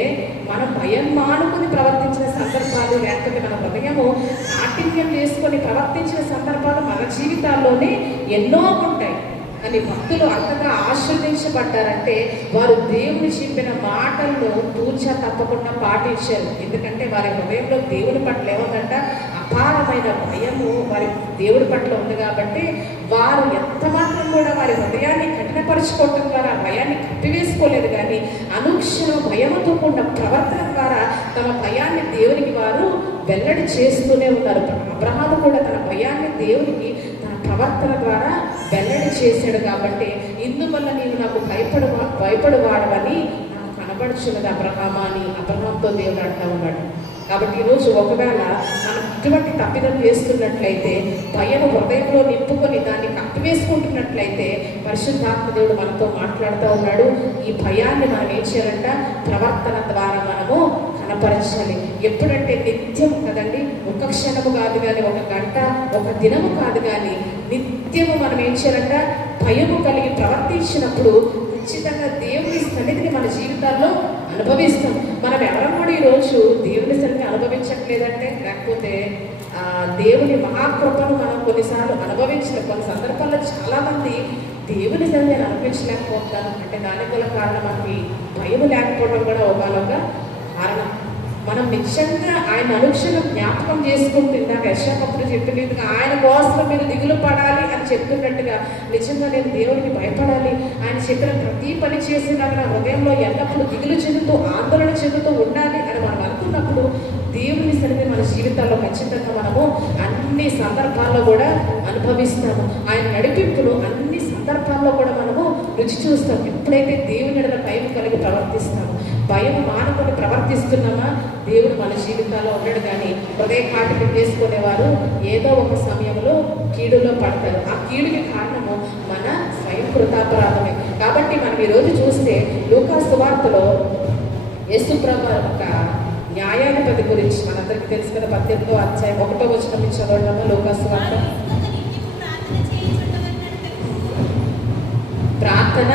మనం భయం మానుకొని ప్రవర్తించిన సందర్భాలు, లేకపోతే మన హృదయము కాఠిన్యం చేసుకొని ప్రవర్తించిన సందర్భాలు మన జీవితాల్లోనే ఎన్నో ఉంటాయి. కానీ భక్తులు అంతగా ఆశీర్వదించబడ్డారంటే వారు దేవుని చెప్పిన మాటలను తూచా తప్పకుండా పాటించారు. ఎందుకంటే వారి హృదయంలో దేవుని పట్ల ఏముందంట, అపారమైన భయము వారి దేవుడి పట్ల ఉంది. కాబట్టి వారు ఎంత మాత్రం కూడా వారి హృదయాన్ని కఠినపరుచుకోవటం ద్వారా భయాన్ని కప్పివేసుకోలేదు, కానీ అనుక్షణం భయముతో కూడిన ప్రవర్తన ద్వారా తమ భయాన్ని దేవునికి వారు వెల్లడి చేస్తూనే ఉన్నారు. అబ్రహాము కూడా తన భయాన్ని దేవునికి ప్రవర్తన ద్వారా వెల్లడి చేశాడు. కాబట్టి ఇందువల్ల నీవు నాకు భయపడువాడవని నాకు కనబడుచున్నది అబ్రహామా అని అబ్రహాంతో దేవుడు అంటూ ఉన్నాడు. కాబట్టి ఈరోజు ఒకవేళ మనం ఇటువంటి తప్పిదం చేస్తున్నట్లయితే, భయం హృదయంలో నింపుకొని దాన్ని కప్పివేసుకుంటున్నట్లయితే పరిశుద్ధాత్మ దేవుడు మనతో మాట్లాడుతూ ఉన్నాడు. ఈ భయాన్ని మనం ఏం చేయాలంట, ప్రవర్తన ద్వారా మనము కనపరచాలి. ఎప్పుడంటే నిత్యం కదండి, ఒక క్షణము కాదు కానీ, ఒక గంట, ఒక దినము కాదు కానీ నిత్యము మనం ఏం చేయాలంట, భయము కలిగి ప్రవర్తించినప్పుడు ఖచ్చితంగా దేవుని సన్నిధిని మన జీవితాల్లో అనుభవిస్తాం. మనం ఎవరం కూడా ఈరోజు దేవుని సన్నిధిని అనుభవించట్లేదంటే, లేకపోతే దేవుని మహాకృపను మనం కొన్నిసార్లు అనుభవించిన కొన్ని సందర్భాల్లో చాలామంది దేవుని సన్నిధిని అనుభవించలేకపోతారు. అంటే దానికి గల కారణం మనకి భయం లేకపోవడం కూడా ఒకనొక కారణం. మనం నిజంగా ఆయన అనుక్షణం జ్ఞాపకం చేసుకుంటూ, ఇందాక యెషయాకప్పుడు చెప్పినట్టుగా ఆయన కోసం మీరు దిగులు పడాలి అని చెప్తున్నట్టుగా నిజంగా నేను దేవునికి భయపడాలి, ఆయన చెప్పిన ప్రతి పని చేసినాక నా హృదయంలో ఎల్లప్పుడూ దిగులు చెందుతూ ఆందోళన చెందుతూ ఉండాలి అని మనం అనుకున్నప్పుడు దేవుని సన్నిధి మన జీవితాల్లో ఖచ్చితంగా మనము అన్ని సందర్భాల్లో కూడా అనుభవిస్తాము. ఆయన నడిపింపును అన్ని సందర్భాల్లో కూడా మనము రుచి చూస్తాం. ఎప్పుడైతే దేవుని ఎడల భయం కలిగి ప్రవర్తిస్తాము, భయం మానుకొని ప్రవర్తిస్తున్నామా? దేవుడు మన జీవితాల్లో ఉండడు, కానీ హృదయ కాటికి చేసుకునేవారు ఏదో ఒక సమయంలో కీడులో పడతారు. ఆ కీడుకి కారణము మన స్వయం కృతాపరాధమే. కాబట్టి మనం ఈరోజు చూస్తే లూకా సువార్తలో యేసుప్రభు ఒక న్యాయాధిపతి గురించి మనందరికీ తెలుసు కదా. 18వ అధ్యాయం 1వ వచనం నుంచి చదవడము. లూకా సువార్త ప్రార్థన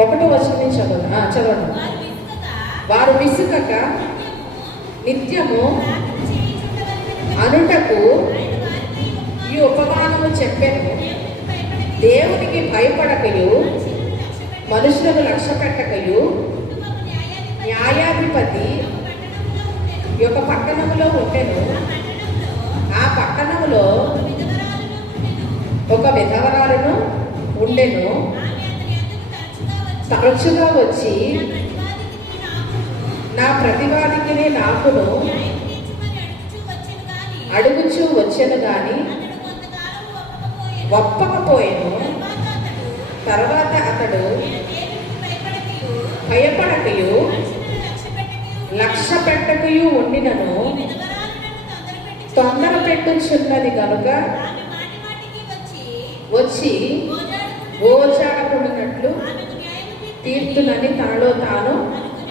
1వ వచనం నుంచి చదవడం. వారు విసుకక నిత్యము అనుటకు ఈ ఉపమానము చెప్పెను. దేవునికి భయపడకయు మనుషులను లక్ష్య పెట్టకయు న్యాయాధిపతి యొక్క పట్టణములో ఉండెను. ఆ పట్టణములో ఒక విధవరాలను ఉండెను. తరచుగా వచ్చి నా ప్రతివాదికి నాకును అడుగుచూ వచ్చెను గాని ఒప్పకపోయెను. తర్వాత అతడు భయపడకయు లక్ష్య పెట్టకయు ఉండినను తొందర పెట్టుచున్నది కనుక వచ్చి గోచాడకున్నట్లు తీర్చునని తనలో తాను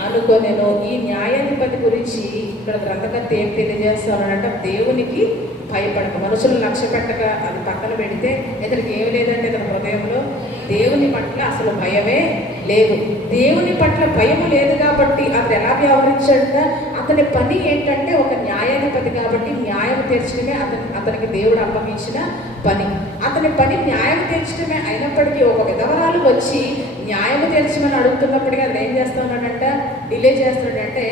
అనుకోనేను. ఈ న్యాయాధిపతి గురించి ఇక్కడ గ్రంథకర్త ఏం తెలియజేస్తానంటే, దేవునికి భయపడక, మనుషులను లక్ష్య పెట్టక అది పక్కన పెడితే ఇతనికి ఏమి లేదంటే ఇతని హృదయంలో దేవుని పట్ల అసలు భయమే లేదు. దేవుని పట్ల భయం లేదు కాబట్టి అతను ఎలా వ్యవహరించాడంట? అతని పని ఏంటంటే ఒక న్యాయాధిపతి కాబట్టి న్యాయం తీర్చడమే అతనికి దేవుడు అప్పగించిన పని. అతని పని న్యాయం తీర్చడమే అయినప్పటికీ ఒక విధవరాలు వచ్చి న్యాయం తీర్చమని అడుగుతున్నప్పటికీ అతను ఏం చేస్తున్నాడంట? డిలే చేస్తున్నాడంటే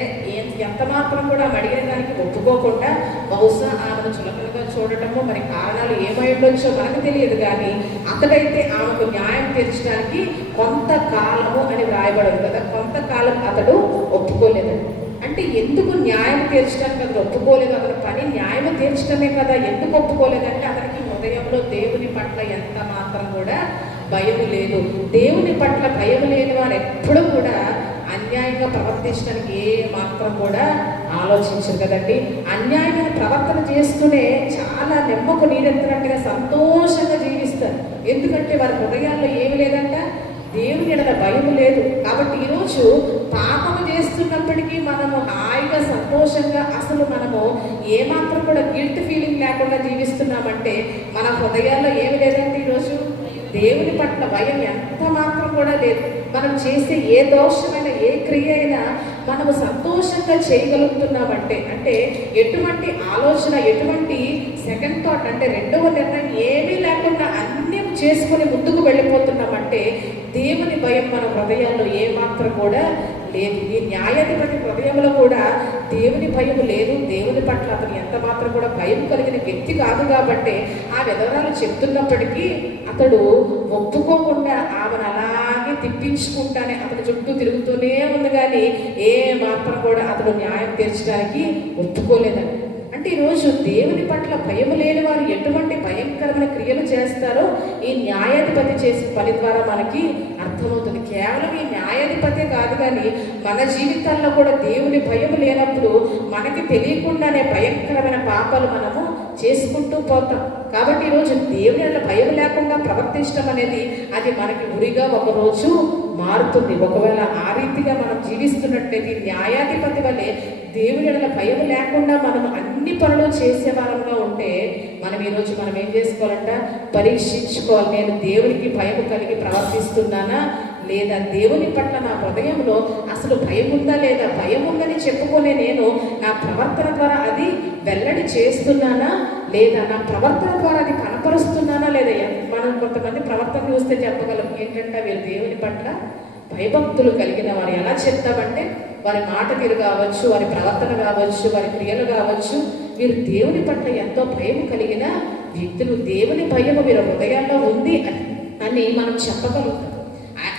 ఎంత మాత్రం కూడా అడిగిన దానికి ఒప్పుకోకుండా బహుశా ఆమెను చులకనగా చూడటము, మరి కారణాలు ఏమై ఉండొచ్చో మనకు తెలియదు, కానీ అతడైతే ఆమెకు న్యాయం తీర్చడానికి కొంతకాలము అని వ్రాయబడదు కదా. కొంతకాలం అతడు ఒప్పుకోలేదండి. అంటే ఎందుకు న్యాయం తీర్చడానికి అతను ఒప్పుకోలేదు? అతని పని న్యాయం తీర్చడమే కదా. ఎందుకు ఒప్పుకోలేదంటే అతనికి హృదయంలో దేవుని పట్ల ఎంత మాత్రం కూడా భయం లేదు. దేవుని పట్ల భయం లేని వారు ఎప్పుడు కూడా అన్యాయంగా ప్రవర్తించడానికి ఏ మాత్రం కూడా ఆలోచించరు కదండి. అన్యాయమైన ప్రవర్తన చేస్తూనే చాలా నెమ్మకు నీరెత్తినట్టుగా సంతోషంగా జీవిస్తారు. ఎందుకంటే వారి హృదయాల్లో ఏమి లేదంట? దేవుని ఎడల భయం లేదు. కాబట్టి ఈరోజు పాపము చేస్తున్నప్పటికీ మనము హాయిగా సంతోషంగా అసలు మనము ఏమాత్రం కూడా గిల్ట్ ఫీలింగ్ లేకుండా జీవిస్తున్నామంటే మన హృదయాల్లో ఏమి లేదంటే ఈరోజు దేవుని పట్ల భయం ఎంత మాత్రం కూడా లేదు. మనం చేసే ఏ దోషమైన ఏ క్రియ అయినా మనము సంతోషంగా చేయగలుగుతున్నామంటే, అంటే ఎటువంటి ఆలోచన, ఎటువంటి సెకండ్ థాట్, అంటే రెండవ నిర్ణయం ఏమీ లేకుండా అన్నీ చేసుకుని ముందుకు వెళ్ళిపోతున్నామంటే దేవుని భయం మన హృదయాల్లో ఏమాత్రం కూడా లేదు. ఈ న్యాయాధిపతి హృదయంలో కూడా దేవుని భయం లేదు. దేవుని పట్ల అతను ఎంత మాత్రం కూడా భయం కలిగిన వ్యక్తి కాదు. కాబట్టి ఆ విధవరాలు చెప్తున్నప్పటికీ అతడు ఒప్పుకోకుండా ఆమెను అలాగే తిప్పించుకుంటానే అతని చుట్టూ తిరుగుతూనే ఉంది, కానీ ఏ మాత్రం కూడా అతడు న్యాయం తీర్చడానికి ఒప్పుకోలేదండి. అంటే ఈరోజు దేవుని పట్ల భయం లేని వారు ఎటువంటి భయంకరమైన క్రియలు చేస్తారో ఈ న్యాయాధిపతి చేసే పని ద్వారా మనకి అర్థమవుతుంది. కేవలం ఈ న్యాయాధిపతే కాదు, కానీ మన జీవితాల్లో కూడా దేవుని భయం లేనప్పుడు మనకి తెలియకుండానే భయంకరమైన పాపాలు మనము చేసుకుంటూ పోతాం. కాబట్టి ఈరోజు దేవుని వల్ల భయం లేకుండా ప్రవర్తించడం అనేది అది మనకి ఉరిగా ఒకరోజు మారుతుంది. ఒకవేళ ఆ రీతిగా మనం జీవిస్తున్నట్లయితే న్యాయాధిపతి వల్లే దేవుని వల్ల భయం లేకుండా మనం అన్ని పనులు చేసే వారంగా ఉంటే మనం ఈరోజు మనం ఏం చేసుకోవాలంట? పరీక్షించుకోవాలి. నేను దేవునికి భయం కలిగి ప్రవర్తిస్తున్నానా లేదా? దేవుని పట్ల నా హృదయంలో అసలు భయం ఉందా లేదా? భయం ఉందని చెప్పుకునే నేను నా ప్రవర్తన ద్వారా అది వెల్లడి చేస్తున్నానా లేదా? నా ప్రవర్తన ద్వారా అది కనపరుస్తున్నానా లేదా? మనం కొంతమంది ప్రవర్తన చూస్తే చెప్పగలం ఏంటంటే వీరు దేవుని పట్ల భయభక్తులు కలిగిన వారు. ఎలా చెప్తామంటే వారి మాట తీరు కావచ్చు, వారి ప్రవర్తన కావచ్చు, వారి క్రియలు కావచ్చు, వీరు దేవుని పట్ల ఎంతో భయం కలిగిన వ్యక్తులు. దేవుని భయం వీరి హృదయాల్లో ఉంది అని మనం చెప్పగలుగుతాం.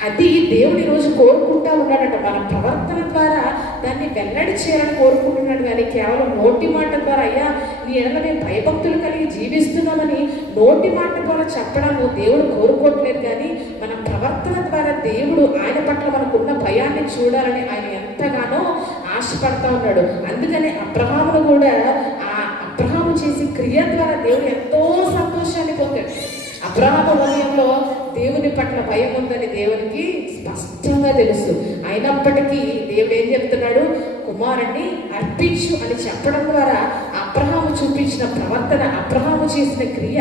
అది దేవుడు ఈరోజు కోరుకుంటా ఉన్నాడట. మన ప్రవర్తన ద్వారా దాన్ని వెల్లడి చేయాలని కోరుకుంటున్నాడు కానీ కేవలం నోటి మాట ద్వారా అయ్యా నీ ఎడల మేము భయభక్తులు కలిగి జీవిస్తున్నామని నోటి మాట ద్వారా చెప్పడము దేవుడు కోరుకోవట్లేదు. కానీ మన ప్రవర్తన ద్వారా దేవుడు ఆయన పట్ల మనకున్న భయాన్ని చూడాలని ఆయన ఎంతగానో ఆశపడతా ఉన్నాడు. అందుకనే అబ్రహామును కూడా ఆ అబ్రహాము చేసే క్రియ ద్వారా దేవుడు ఎంతో సంతోషాన్ని పొందాడు. అబ్రహాము హృదయంలో దేవుని పట్ల భయం ఉందని దేవునికి స్పష్టంగా తెలుసు. అయినప్పటికీ దేవుడు ఏం చెప్తున్నాడు, కుమారుణ్ణి అర్పించు అని చెప్పడం ద్వారా అబ్రహాము చూపించిన ప్రవర్తన, అబ్రహాము చేసిన క్రియ,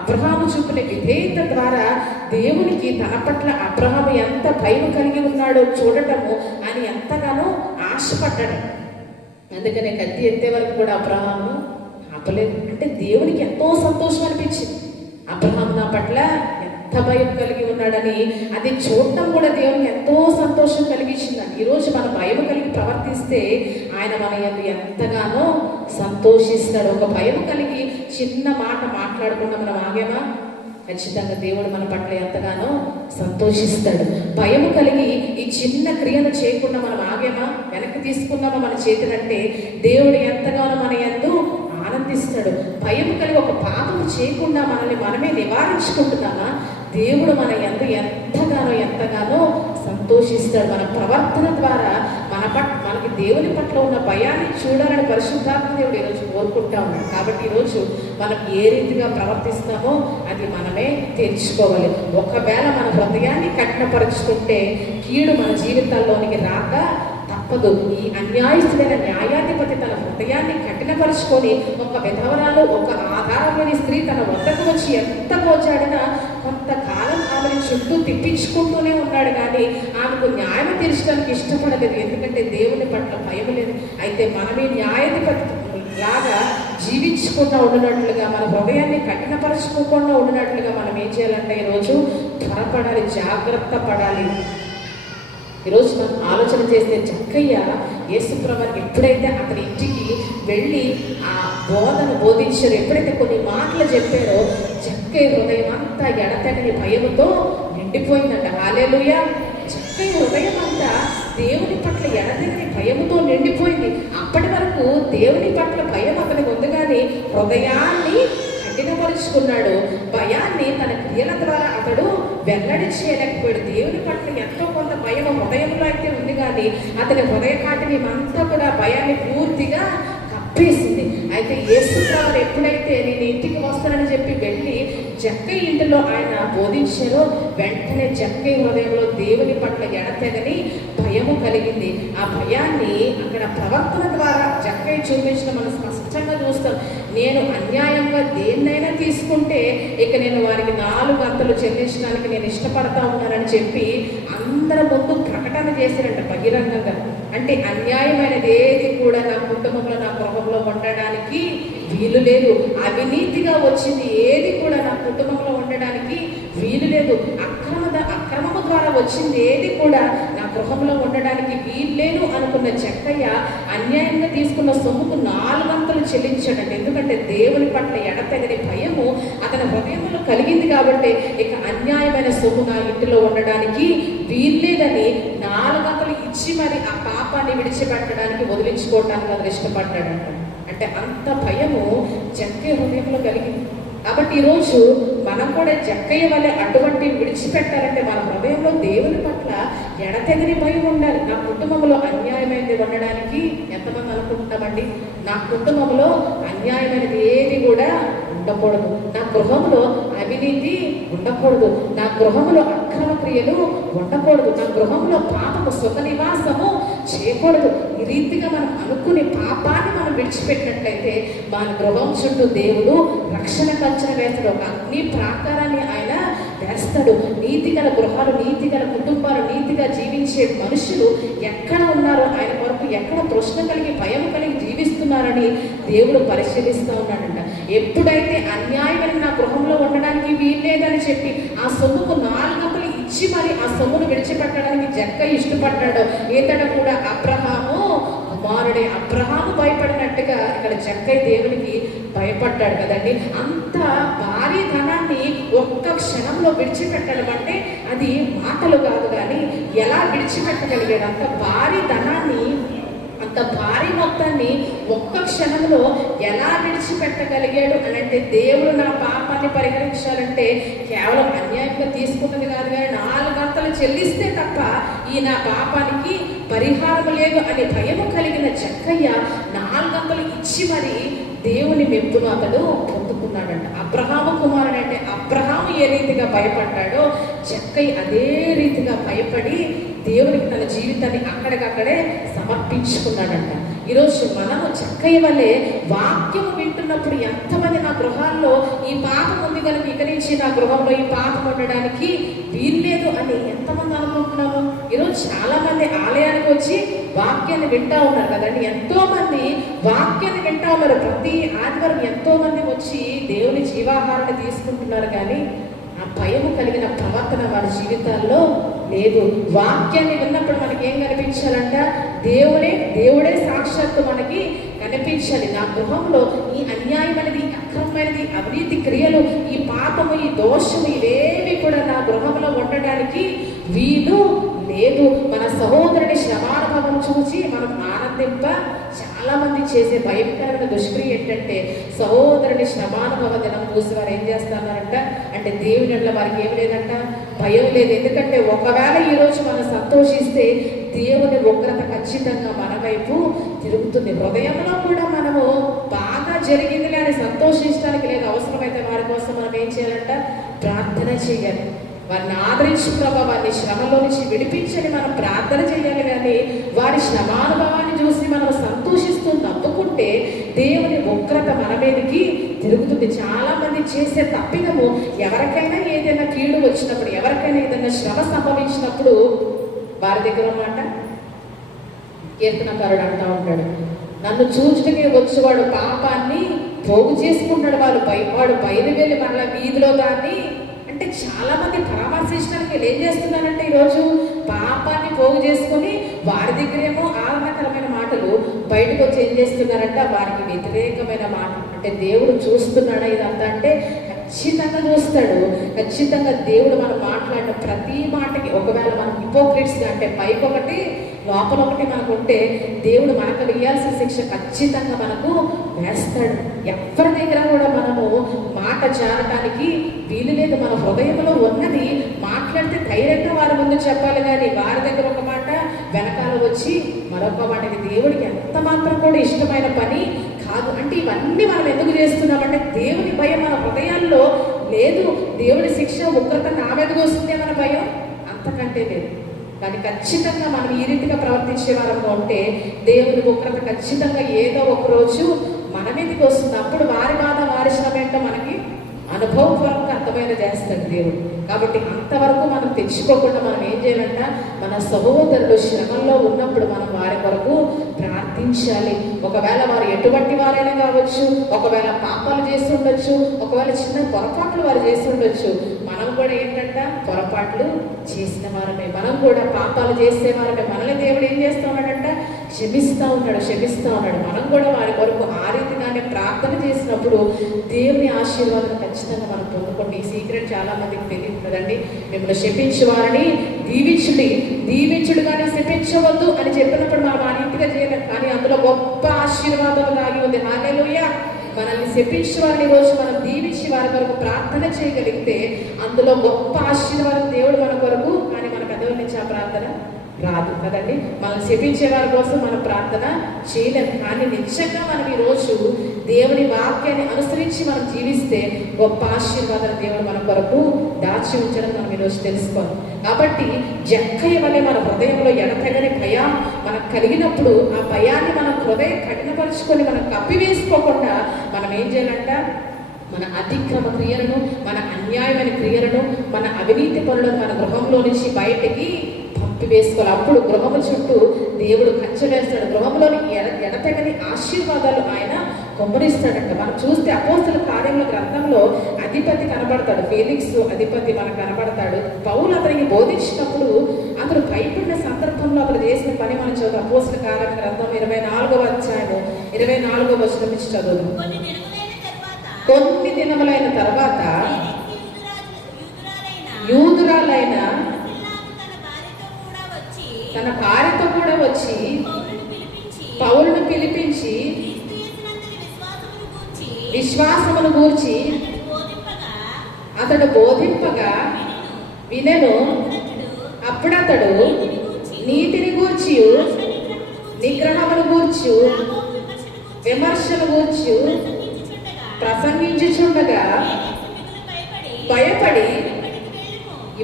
అబ్రహాము చూపిన విధేయత ద్వారా దేవునికి తన పట్ల అబ్రహాము ఎంత భయం కలిగి ఉన్నాడో చూడటము అని ఎంతగానో ఆశపడ్డాడు. అందుకనే కత్తి ఎత్తే వరకు కూడా అబ్రహాము ఆపలేదు. అంటే దేవునికి ఎంతో సంతోషం అనిపించింది. అబ్రహాం నా పట్ల ఎంత భయం కలిగి ఉన్నాడని అది చూడటం కూడా దేవునికి ఎంతో సంతోషం కలిగించిందని. ఈరోజు మన భయం కలిగి ప్రవర్తిస్తే ఆయన మన ఎంతగానో సంతోషిస్తాడు. ఒక భయం కలిగి చిన్న మాట మాట్లాడకుండా మనం ఆగేమా, ఖచ్చితంగా దేవుడు మన పట్ల ఎంతగానో సంతోషిస్తాడు. భయం కలిగి ఈ చిన్న క్రియను చేయకుండా మనం ఆగేమా, వెనక్కి తీసుకున్నామా మన చేతులంటే దేవుడు ఎంతగానో మన యందు ఆనందిస్తాడు. భయం కలిగి ఒక పాపము చేయకుండా మనల్ని మనమే నివారించుకుంటున్నామా, దేవుడు మన యందు ఎంతగానో సంతోషిస్తాడు. మన ప్రవర్తన ద్వారా మనకి దేవుని పట్ల ఉన్న భయాన్ని చూడాలని పరిశుద్ధాత్మ దేవుడు ఈరోజు కోరుకుంటా ఉన్నాడు. కాబట్టి ఈరోజు మనం ఏ రీతిగా ప్రవర్తిస్తామో అది మనమే తెలుసుకోవాలి. ఒకవేళ మన హృదయాన్ని కఠినపరుచుకుంటే కీడు మన జీవితాల్లోనికి రాక తప్పదు. ఈ అన్యాయస్తుడైన న్యాయాధిపతి తన హృదయాన్ని కఠినపరుచుకొని ఒక విధవరాలు, ఒక ఆధారమైన స్త్రీ తన వద్దకు వచ్చి ఎంత పోచాడినా కొంతకాలం ఆమెను చుట్టూ తిప్పించుకుంటూనే ఉన్నాడు. కానీ ఆమెకు న్యాయం తీర్చడానికి ఇష్టపడలేదు. ఎందుకంటే దేవుని పట్ల భయం లేదు. అయితే మనమే న్యాయాధిపతి లాగా జీవించకుండా ఉండినట్లుగా, మన హృదయాన్ని కఠినపరచుకోకుండా ఉండినట్లుగా మనం ఏం చేయాలంటే ఈరోజు త్వరపడాలి, జాగ్రత్త పడాలి. ఈరోజు మనం ఆలోచన చేస్తే జక్కయ్య యేసుప్రభువుకి ఎప్పుడైతే అతని ఇంటికి వెళ్ళి ఆ బోధను బోధించారో, ఎప్పుడైతే కొన్ని మాటలు చెప్పారో జక్కయ్య హృదయం అంతా ఎడతెగని భయముతో నిండిపోయిందంట. హల్లెలూయా. జక్కయ్య హృదయం అంతా దేవుని పట్ల ఎడతెగని భయముతో నిండిపోయింది. అప్పటి వరకు దేవుని పట్ల భయం అతనికి ఉంది, కానీ హృదయాన్ని కఠినపరుచుకున్నాడు. భయాన్ని తన క్రియల ద్వారా అతడు వెల్లడి చేయలేకపోయాడు. దేవుని పట్ల ఎంతో కొంత భయం హృదయంలో అయితే ఉంది, కానీ అతని హృదయ కాటిని అంతా కూడా భయాన్ని పూర్తిగా కప్పేసింది. అయితే యేసుప్రభువు ఎప్పుడైతే నేను ఇంటికి వస్తానని చెప్పి వెళ్ళి జక్కయ్య ఇంటిలో ఆయన బోధించారో, వెంటనే జక్కయ్య హృదయంలో దేవుని పట్ల ఎడతెగని భయము కలిగింది. ఆ భయాన్ని అక్కడ ప్రవర్తన ద్వారా జక్కయ్య చూపించిన మనం స్పష్టంగా చూస్తాం. నేను అన్యాయంగా దేన్నైనా తీసుకుంటే ఇక నేను వారికి 4 వంతులు చెల్లించడానికి నేను ఇష్టపడతా ఉన్నానని చెప్పి అందరి ముందు ప్రకటన చేశారంట బహిరంగంగా. అంటే అన్యాయమైనది ఏది కూడా నా కుటుంబంలో, నా గృహంలో ఉండడానికి వీలు లేదు. అవినీతిగా వచ్చింది ఏది కూడా నా కుటుంబంలో ఉండడానికి వీలు లేదు. అక్రమము ద్వారా వచ్చింది ఏది కూడా నా గృహంలో ఉండడానికి వీలు లేదు అనుకున్న జక్కయ్య అన్యాయంగా తీసుకున్న సొమ్ముకు 4 వంతులు చెల్లించాడండి. ఎందుకంటే దేవుని పట్ల ఎడతెగని భయము అతని హృదయంలో కలిగింది. కాబట్టి ఇక అన్యాయమైన సొమ్ము నా ఇంటిలో ఉండడానికి వీల్లేదని 4 వంతులు ఇచ్చి మరి ఆ పాపాన్ని విడిచిపెట్టడానికి, వదిలించుకోవడానికి అతను ఇష్టపడ్డాడంట. అంటే అంత భయము జక్కయ్య హృదయంలో కలిగింది. కాబట్టి ఈరోజు మనం కూడా జక్కయ్య వల్లే అటువంటి విడిచిపెట్టాలంటే మన హృదయంలో దేవుని పట్ల ఎడతెగని భయం ఉండాలి. నా కుటుంబంలో అన్యాయమైనది ఉండడానికి ఎంతమంది అనుకుంటున్నామండి? నా కుటుంబంలో అన్యాయమైనది ఏది కూడా ఉండకూడదు. నా గృహంలో అవినీతి ఉండకూడదు. నా గృహంలో అక్రమ క్రియలు ఉండకూడదు. నా గృహంలో పాపము సుఖ నివాసము చేయకూడదు. ఈ రీతిగా మనం అనుకునే పాపాన్ని మనం విడిచిపెట్టినట్లయితే మన గృహం చుట్టూ దేవుడు రక్షణ కంచెన వేస్తాడు. ఒక అగ్ని ప్రాకారాన్ని ఆయన వేస్తాడు. నీతిగల గృహాలు, నీతిగల కుటుంబాలు, నీతిగా జీవించే మనుషులు ఎక్కడ ఉన్నారో ఆయన వరకు ఎక్కడ తృష్ణ కలిగి భయం కలిగి జీవిస్తున్నారని దేవుడు పరిశీలిస్తూ ఉన్నాడంట. ఎప్పుడైతే అన్యాయమైన నా గృహంలో ఉండడానికి వీల్లేదని చెప్పి ఆ సొమ్ముకు 4 వంతులు ఇచ్చి మరి ఆ సొమ్మును విడిచిపెట్టడానికి జక్కయ్య ఇష్టపడ్డాడు. ఇతడు కూడా అబ్రహాము కుమారుడే. అబ్రహాము భయపడినట్టుగా ఇక్కడ జక్కయ్య దేవునికి భయపడ్డాడు కదండి. అంత భారీ ధనాన్ని ఒక్క క్షణంలో విడిచిపెట్టడం అంటే అది మాటలు కాదు, కానీ ఎలా విడిచిపెట్టగలిగాడు అంత భారీ ధనాన్ని, అంత భారీ మొత్తాన్ని ఒక్క క్షణంలో ఎలా విడిచిపెట్టగలిగాడు అని అంటే, దేవుడు నా పాపాన్ని పరిహరించాలంటే కేవలం అన్యాయంగా తీసుకున్నది కాదు, కానీ 4 గంటలు చెల్లిస్తే తప్ప ఈ నా పాపానికి పరిహారం లేదు అనే భయము కలిగిన జక్కయ్య 4 గంటలు ఇచ్చి మరి దేవుని మెప్పును అతడు పొందుకున్నాడంట. అబ్రహాము కుమారుడు అంటే అబ్రహాము ఏ రీతిగా భయపడ్డాడో జక్కయ్య అదే రీతిగా భయపడి దేవునికి తన జీవితాన్ని అక్కడికక్కడే సమర్పించుకున్నాడంట. ఈరోజు మనము జక్కయ్య వల్లే వాక్యము వింటున్నప్పుడు ఎంతమంది నా గృహాల్లో ఈ పాపం ఉంది కనుక ఇక నుంచి నా గృహంలో ఈ పాపం ఉండడానికి వీల్లేదు అని ఎంతమంది అనుకుంటున్నాము? ఈరోజు చాలా మంది ఆలయానికి వచ్చి వాక్యాన్ని వింటా ఉన్నారు కదండి. ఎంతో మంది వాక్యాన్ని వింటా ఉన్నారు. ప్రతి ఆదివారం ఎంతో మంది వచ్చి దేవుని జీవాహారాన్ని తీసుకుంటున్నారు, కానీ ఆ భయము కలిగిన ప్రవర్తన వారి జీవితాల్లో లేదు. వాక్యాన్ని విన్నప్పుడు మనకి ఏం కనిపించాలంట? దేవుడే సాక్షాత్తు మనకి కనిపించాలి. నా గృహంలో ఈ అన్యాయమైనది, అక్రమమైనది, అవినీతి క్రియలు, ఈ పాపము, ఈ దోషము ఇవేవి కూడా నా గృహంలో ఉండడానికి వీలు లేదు. మన సహోదరుని శ్రమానుభవం చూసి మనం ఆనందింప చాలా మంది చేసే భయంకరమైన దుష్క్రియ ఏంటంటే, సహోదరుని శ్రమానుభవ దినం చూసి వారు ఏం చేస్తున్నారంట అంటే దేవుని వల్ల వారికి ఏం లేదంట, భయం లేదు. ఎందుకంటే ఒకవేళ ఈరోజు మనం సంతోషిస్తే దేవుని ఉగ్రత ఖచ్చితంగా మన వైపు తిరుగుతుంది. హృదయంలో కూడా మనము బాగా జరిగింది అని సంతోషించడానికి లేదు. అవసరమైతే వారి కోసం మనం ఏం చేయాలంట? ప్రార్థన చేయాలి. వారిని ఆదరించి ప్రభావ వారిని శ్రమలో నుంచి విడిపించని మనం ప్రార్థన చేయాలి. కానీ వారి శ్రమానుభవాన్ని చూసి మనం సంతోషిస్తూ నవ్వుకుంటే దేవుని ఉగ్రత మన మీదకి తిరుగుతుంది. చాలా మంది చేసే తప్పిదము, ఎవరికైనా ఏదైనా కీడు వచ్చినప్పుడు, ఎవరికైనా ఏదైనా శ్రమ సంభవించినప్పుడు వారి దగ్గర మాట కీర్తనకారుడు అంటా ఉంటాడు, నన్ను చూచుటకే వచ్చేవాడు పాపాన్ని పోగు చేసుకుంటాడు, వాడు బయలు వెళ్ళి మరలా వీధిలో దాన్ని అంటే చాలా మంది పరామర్శించడానికి ఏం చేస్తున్నారంటే ఈరోజు పాపాన్ని పోగు చేసుకొని వారి దగ్గరేమో ఆనందకరమైన మాటలు, బయటకు వచ్చి ఏం చేస్తున్నారంటే వారికి వ్యతిరేకమైన మాట. అంటే దేవుడు చూస్తున్నాడా ఇదంతా అంటే ఖచ్చితంగా చూస్తాడు. ఖచ్చితంగా దేవుడు మనం మాట్లాడిన ప్రతి మాటకి, ఒకవేళ మనం హిపోక్రిట్స్గా అంటే పైకి ఒకటి లోపల ఒకటి మనకు ఉంటే దేవుడు మనకు వేయాల్సిన శిక్ష ఖచ్చితంగా మనకు వేస్తాడు. ఎవరి దగ్గర కూడా మనము మాట జారడానికి వీలు లేదు. మన హృదయంలో ఉన్నది మాట్లాడితే ధైర్యంగా వారి ముందు చెప్పాలి, కానీ వారి దగ్గర ఒక మాట వెనకాల వచ్చి మరొక మాటకి దేవుడికి ఎంత మాత్రం కూడా ఇష్టమైన పని కాదు. అంటే ఇవన్నీ మనం ఎందుకు చేస్తున్నామంటే దేవుని భయం మన హృదయాల్లో లేదు. దేవుడి శిక్ష ఉగ్రత నా మీదకి వస్తుందే మన భయం, అంతకంటే లేదు. కానీ ఖచ్చితంగా మనం ఈ రీతిగా ప్రవర్తించే వారంగా ఉంటే దేవుని ఉగ్రత ఖచ్చితంగా ఏదో ఒక రోజు మన మీదకి వస్తుంది. అప్పుడు వారి బాధ, వారి శ్రమ ఏంటో మనకి అనుభవపూర్వకంగా అర్థమైన చేస్తాడు దేవుడు. కాబట్టి అంతవరకు మనం తెచ్చుకోకుండా మనం ఏం చేయాలంట, మన సహోదరులు శ్రమల్లో ఉన్నప్పుడు మనం వారి కొరకు ప్రార్థించాలి. ఒకవేళ వారు ఎటువంటి వారైనా కావచ్చు, ఒకవేళ పాపాలు చేసి ఉండొచ్చు, ఒకవేళ చిన్న పొరపాట్లు వారు చేసి ఉండొచ్చు. మనం కూడా ఏంటంట పొరపాట్లు చేసిన వారమే, మనం కూడా పాపాలు చేసేవారమే. మనల్ని దేవుడు ఏం చేస్తూ ఉన్నాడంట, క్షమిస్తూ ఉన్నాడు. మనం కూడా వారి కొరకు ఆ రీతిగానే ప్రార్థన చేసినప్పుడు దేవుని ఆశీర్వాదం ఖచ్చితంగా మనం పొందుకోండి. ఈ సీక్రెట్ చాలా మందికి తెలియదు కదండి. మిమ్మల్ని శపించే వారిని దీవించుడు కానీ శపించవద్దు అని చెప్పినప్పుడు మనం ఆ రీతిగా చేయలేం, కానీ అందులో గొప్ప ఆశీర్వాదం దాగి ఉంది. హల్లెలూయా. మనల్ని శపించే వారిని రోజు మనం దీవించి వారి కొరకు ప్రార్థన చేయగలిగితే అందులో గొప్ప ఆశీర్వాదం దేవుడు మన కొరకు, కానీ మన పెదవుల నుంచి ఆ ప్రార్థన రాదు కదండి. మనం శపించే వారి కోసం మనం ప్రార్థన చేయలేము. కానీ నిజంగా మనం ఈరోజు దేవుని వాక్యాన్ని అనుసరించి మనం జీవిస్తే గొప్ప ఆశీర్వాదాలు దేవుడు మన కొరకు దాచి ఉంచడం మనం ఈరోజు తెలుసుకోవాలి. కాబట్టి జక్కయ్య వల్లే మన హృదయంలో ఎడతెగని భయం మనకు కలిగినప్పుడు ఆ భయాన్ని మనం హృదయం కఠినపరుచుకొని మనం కప్పివేసుకోకుండా మనం ఏం చేయాలంట, మన అతిక్రమ క్రియలను, మన అన్యాయమైన క్రియలను, మన అవినీతి పనులను మన గృహంలో నుంచి బయటికి వేసుకోవాలి. అప్పుడు గృహము చుట్టూ దేవుడు కంచె వేస్తాడు. గృహంలోని ఎడతెగని ఆశీర్వాదాలు ఆయన కొమ్మరిస్తాడంట. మనం చూస్తే అపోస్తల కార్యముల గ్రంథంలో అధిపతి కనబడతాడు, ఫేలిక్స్ అధిపతి మనకు కనబడతాడు. పౌలు అతనికి బోధించినప్పుడు అతను భయపడిన సందర్భంలో అతను చేసిన పని మనం చదువు. అపోస్తల కార్యముల గ్రంథం 24వ అధ్యాయము 24వ వచనం నుంచి చదువు. కొన్ని దినములైన తర్వాత యూదురాలైన తన భార్యతో కూడా వచ్చి పౌలును పిలిపించి విశ్వాసమును గూర్చి అతడు బోధింపగా వినెను. అప్పుడతడు నీతిని గూర్చి నిగ్రహమును గూర్చి విమర్శను గూర్చి ప్రసంగించుచుండగా భయపడి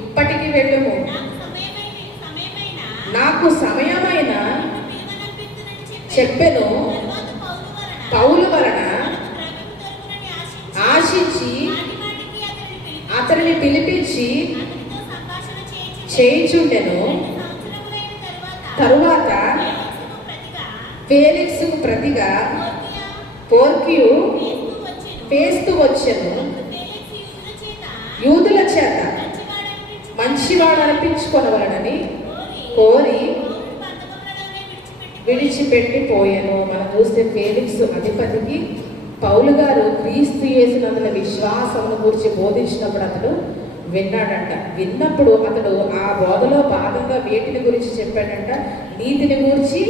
ఇప్పటికి వెళ్ళుము, నాకు సమయమైన చెప్పెను. పౌలు వలన ఆశించి అతనిని పిలిపించి చేయించుండెను. తరువాత ఫేలిక్సుకు ప్రతిగా పోర్కియు ఫేస్తు వచ్చెను. యూదుల చేత మంచివాడు అనిపించుకొనవలనని కోరి విడిచిపెట్టి పోయాను. మనం చూస్తే ఫేలిక్స్ అధిపతికి పౌలు గారు క్రీస్తు యేసునందున విశ్వాసమును గురించి బోధించినప్పుడు అతడు విన్నాడంట. విన్నప్పుడు అతడు ఆ బోధలో భాగంగా వేటిని గురించి చెప్పాడంట? నీతిని గురించి,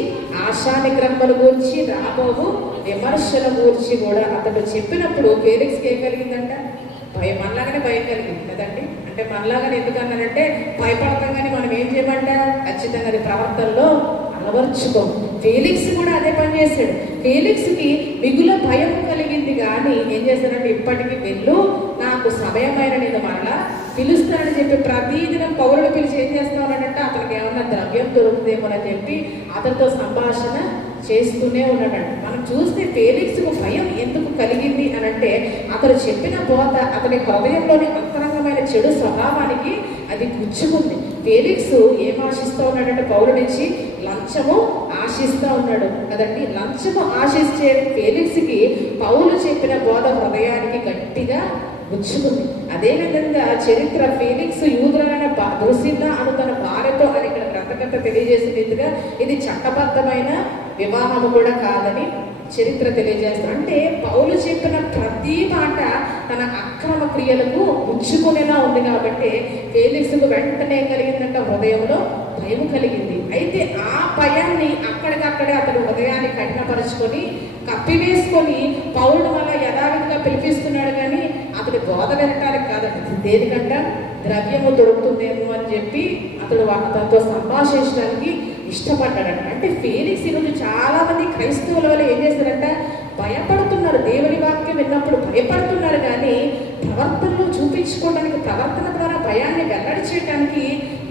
ఆశా నిగ్రహముల గురించి, రాబోవు విమర్శల గురించి కూడా అతడు చెప్పినప్పుడు ఫేలిక్స్కి ఏం కలిగిందంట? భయం. మనలాగానే భయం కలిగింది కదండి. అంటే మనలాగానే ఎందుకన్నానంటే భయపడతాం, కానీ మనం ఏం చేయమంట? ఖచ్చితంగా అది ప్రవర్తనలో అలవర్చుకో. ఫేలిక్స్ కూడా అదే పని చేశాడు. ఫేలిక్స్కి మిగుల భయం కలిగింది, కానీ ఏం చేశాడంటే ఇప్పటికీ వెళ్ళు, నాకు సమయమైన నేను మరలా పిలుస్తానని చెప్పి ప్రతిదినం పౌరులు పిలిచి ఏం చేస్తా ఉన్నాడంటే అతనికి ఏమన్నా ద్రవ్యం దొరుకుతుందేమోనని చెప్పి అతనితో సంభాషణ చేస్తూనే ఉన్నాడంట. మనం చూస్తే ఫేలిక్స్కు భయం ఎందుకు కలిగింది అని అంటే అతడు చెప్పిన బోధ అతని హృదయంలోని అంతరంగమైన చెడు స్వభావానికి అది గుచ్చుకుంది. ఫేలిక్స్ ఏం ఆశిస్తూ ఉన్నాడంటే పౌలు నుంచి లంచము ఆశిస్తూ ఉన్నాడు కదండి. లంచము ఆశించే ఫేలిక్స్కి పౌలు చెప్పిన బోధ హృదయానికి గట్టిగా గుచ్చుకుంది. అదేవిధంగా చరిత్ర ఫేలిక్స్ యూదులైన దుసిల్లా అను తన భార్యతో అని ఇక్కడ గ్రంథకర్త తెలియజేసినట్టుగా ఇది చట్టబద్ధమైన వివాహము కూడా కాదని చరిత్ర తెలియజేస్తారు. అంటే పౌలు చెప్పిన ప్రతి మాట తన అక్రమ క్రియలకు గుచ్చుకునేలా ఉంది కాబట్టి ఫేలిక్స్కు వెంటనే కలిగిందంట హృదయంలో భయం కలిగింది. అయితే ఆ భయాన్ని అక్కడికక్కడే అతడు హృదయాన్ని కఠినపరుచుకొని కప్పివేసుకొని పౌరుడు వల్ల యథావిధిగా పిలిపిస్తున్నాడు, కానీ అతడు బోధ వినటానికి కాదండి, దేనికంట ద్రవ్యము దొరుకుతుందేమో అని చెప్పి అతడు తనతో సంభాషించడానికి ఇష్టపడ్డాడంట. అంటే ఫేలిక్స్ ఈరోజు చాలా మంది క్రైస్తవుల వల్ల ఏం చేస్తారంట? భయపడుతున్నారు. దేవుని వాక్యం విన్నప్పుడు భయపడుతున్నారు, కానీ ప్రవర్తనలో చూపించుకోవడానికి, ప్రవర్తన ద్వారా భయాన్ని వెల్లడి చేయడానికి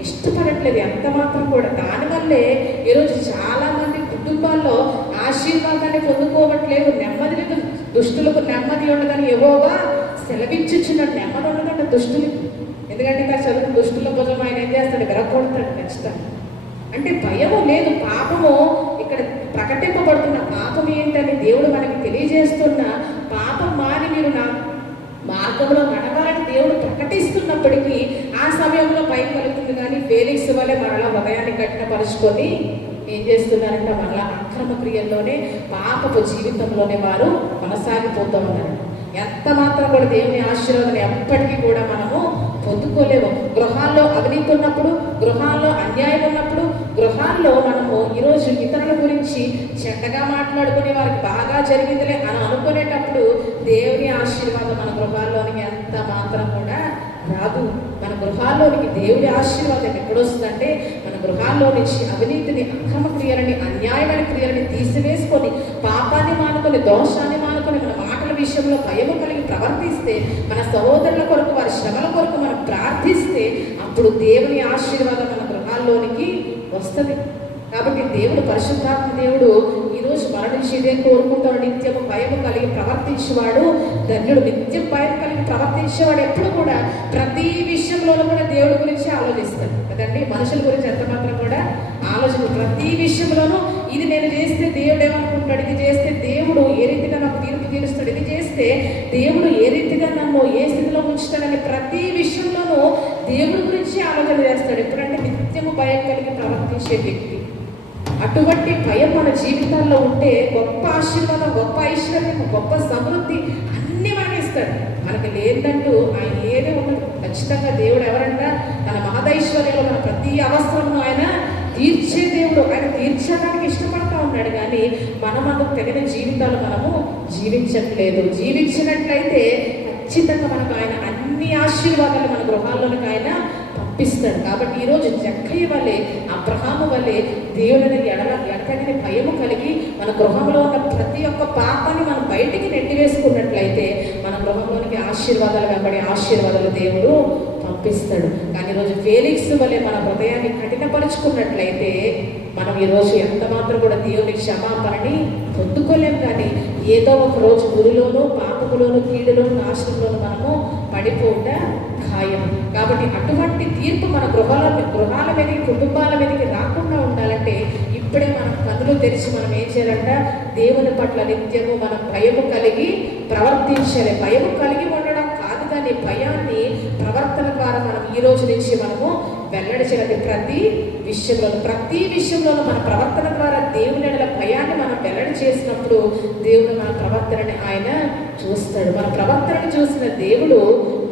ఇష్టపడట్లేదు ఎంత మాత్రం కూడా. దానివల్లే ఈరోజు చాలా మంది కుటుంబాల్లో ఆశీర్వాదాన్ని పొందుకోవట్లేదు. నెమ్మది లేదు, దుష్టులకు నెమ్మది ఉండదని యెహోవా సెలవిచ్చుచున్నాడు. నెమ్మది ఉండదంట దుష్టులకి. ఎందుకంటే ఇంకా చదువు దుష్టుల భుజం ఆయన ఏం చేస్తాడు? విరగొడతాడు ఖచ్చితంగా. అంటే భయము లేదు. పాపము ఇక్కడ ప్రకటింపబడుతున్న పాపం ఏంటని దేవుడు మనకి తెలియజేస్తున్న పాపం మాని మీరు నా మార్గంలో నడవాలని దేవుడు ప్రకటిస్తున్నప్పటికీ ఆ సమయంలో భయం కలుగుతుంది. కానీ ఫేలిక్స్ వల్లే మరలా హృదయాన్ని కఠినపరుచుకొని ఏం చేస్తున్నారంటే మరలా అక్రమ క్రియల్లోనే పాపపు జీవితంలోనే వారు కొనసాగిపోతూ ఉన్నారు. ఎంత మాత్రం కూడా దేవుని ఆశీర్వాదం ఎప్పటికీ కూడా మనము పొందుకోలేము. గృహాల్లో అవినీతి ఉన్నప్పుడు, గృహాల్లో అన్యాయం ఉన్నప్పుడు, గృహాల్లో మనము ఈరోజు ఇతరుల గురించి చెడ్డగా మాట్లాడుకుని వారికి బాగా జరిగిందిలే అని అనుకునేటప్పుడు దేవుని ఆశీర్వాదం మన గృహాల్లోనికి ఎంత మాత్రం కూడా రాదు. మన గృహాల్లోనికి దేవుడి ఆశీర్వాదం ఎక్కడొస్తుందంటే మన గృహాల్లో నుంచి అవినీతిని, అక్రమ క్రియలని, అన్యాయమైన క్రియలని తీసివేసుకొని పాపాన్ని మానుకొని, దోషాన్ని మానుకొని, మన మాటల విషయంలో భయము కలిగి ప్రవర్తిస్తే, మన సహోదరుల కొరకు, వారి శ్రమల కొరకు మనం ప్రార్థిస్తే అప్పుడు దేవుని ఆశీర్వాదం మన గృహాల్లోనికి వస్తుంది. కాబట్టి దేవుడు, పరిశుద్ధాత్మ దేవుడు ఈరోజు మన నుంచి ఇదే కోరుకుంటాడు. నిత్యము భయము కలిగి ప్రవర్తించేవాడు ధన్యుడు. నిత్యం భయం కలిగి ప్రవర్తించేవాడు ఎప్పుడు కూడా ప్రతి విషయంలోనూ కూడా దేవుడి గురించి ఆలోచిస్తాడు కదండి. మనుషుల గురించి ఎంత మాత్రం కూడా ఆలోచన. ప్రతి విషయంలోనూ ఇది నేను చేస్తే దేవుడు ఏమనుకుంటాడు, ఇది చేస్తే దేవుడు ఏ రీతిగా నాకు తీర్పు తీరుస్తాడు, ఇది చేస్తే దేవుడు ఏ రీతిగా నన్ను ఏ స్థితిలో ఉంచుతాడని ప్రతి విషయంలోనూ దేవుడి గురించి ఆలోచన చేస్తాడు. ఎప్పుడంటే నిత్యము భయం కలిగి ప్రవర్తించే వ్యక్తి. అటువంటి భయం మన జీవితాల్లో ఉంటే గొప్ప ఆశీర్వాదం, గొప్ప ఐశ్వర్యం, గొప్ప సమృద్ధి అన్నీ మనకి ఇస్తాడు. మనకి లేదంటూ ఆయన ఏదే ఉండదు. ఖచ్చితంగా దేవుడు ఎవరంట, తన మహదైశ్వర్యంలో మన ప్రతి అవసరము ఆయన తీర్చే దేవుడు. ఆయన తీర్చడానికి ఇష్టపడతా ఉన్నాడు, కానీ మనకు తగిన జీవితాలు మనము జీవించట్లేదు. జీవించినట్లయితే ఖచ్చితంగా మనకు ఆయన అన్ని ఆశీర్వాదాలు మన గృహాల్లోనికి ఆయన పంపిస్తాడు. కాబట్టి ఈరోజు జక్కయ్య వల్లే, అబ్రహాము వల్లే దేవుని ఎడతగిన భయము కలిగి మన గృహంలో ఉన్న ప్రతి ఒక్క పాపాన్ని మనం బయటికి నెట్టివేసుకున్నట్లయితే మన గృహంలోనికి ఆశీర్వాదాలు వెంబడి ఆశీర్వాదాలు దేవుడు పంపిస్తాడు. కానీ ఈరోజు ఫేలిక్స్ వల్లే మన హృదయాన్ని కఠినపరుచుకున్నట్లయితే మనం ఈరోజు ఎంత మాత్రం కూడా దేవుని క్షమాపణని పొందుకోలేం. కానీ ఏదో ఒక రోజు గురిలోనూ, పాపములోను, కీడులోను, నాశనంలోను మనము పడిపోట ఖాయం. కాబట్టి అటువంటి తీర్పు మన గృహాల మీదకి, కుటుంబాల మీదకి రాకుండా ఉండాలంటే ఇప్పుడే మనం కన్నులు తెరిచి మనం ఏం చేయాలంట, దేవుని పట్ల నిత్యము మనం భయము కలిగి ప్రవర్తించాలి. భయము కలిగి ఉండడం కాదు, కానీ భయాన్ని ప్రవర్తన ద్వారా మనం ఈ రోజు నుంచి మనము వెల్లడి చేయాలి. ప్రతి విషయంలోనూ మన ప్రవర్తన ద్వారా దేవుని ఎడల భయాన్ని మనం వెల్లడి చేసినప్పుడు దేవుడు మన ప్రవర్తనని ఆయన చూస్తాడు. మన ప్రవర్తనని చూసిన దేవుడు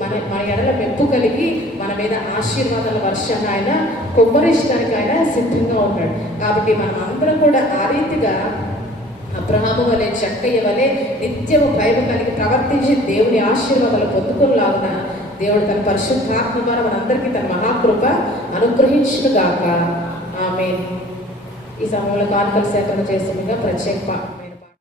మన ఎడల మెప్పు కలిగి మన మీద ఆశీర్వాదాల వర్షాన్ని ఆయన కుమ్మరించడానికి ఆయన సిద్ధంగా ఉన్నాడు. కాబట్టి మనం అందరం కూడా ఆ రీతిగా అబ్రహాము వలె, జక్కయ్య వలె నిత్యము భయం కలిగి ప్రవర్తించి దేవుని ఆశీర్వాదాలు పొందుకునేలాగున దేవుడు తన పరిశుద్ధాత్మ ద్వారా మనందరికీ తన మహాకృప అనుగ్రహించునుగాక. ఆమేన్. ఈ సమయంలో కానుకల సేకరణ చేస్తుండగా ప్రత్యేక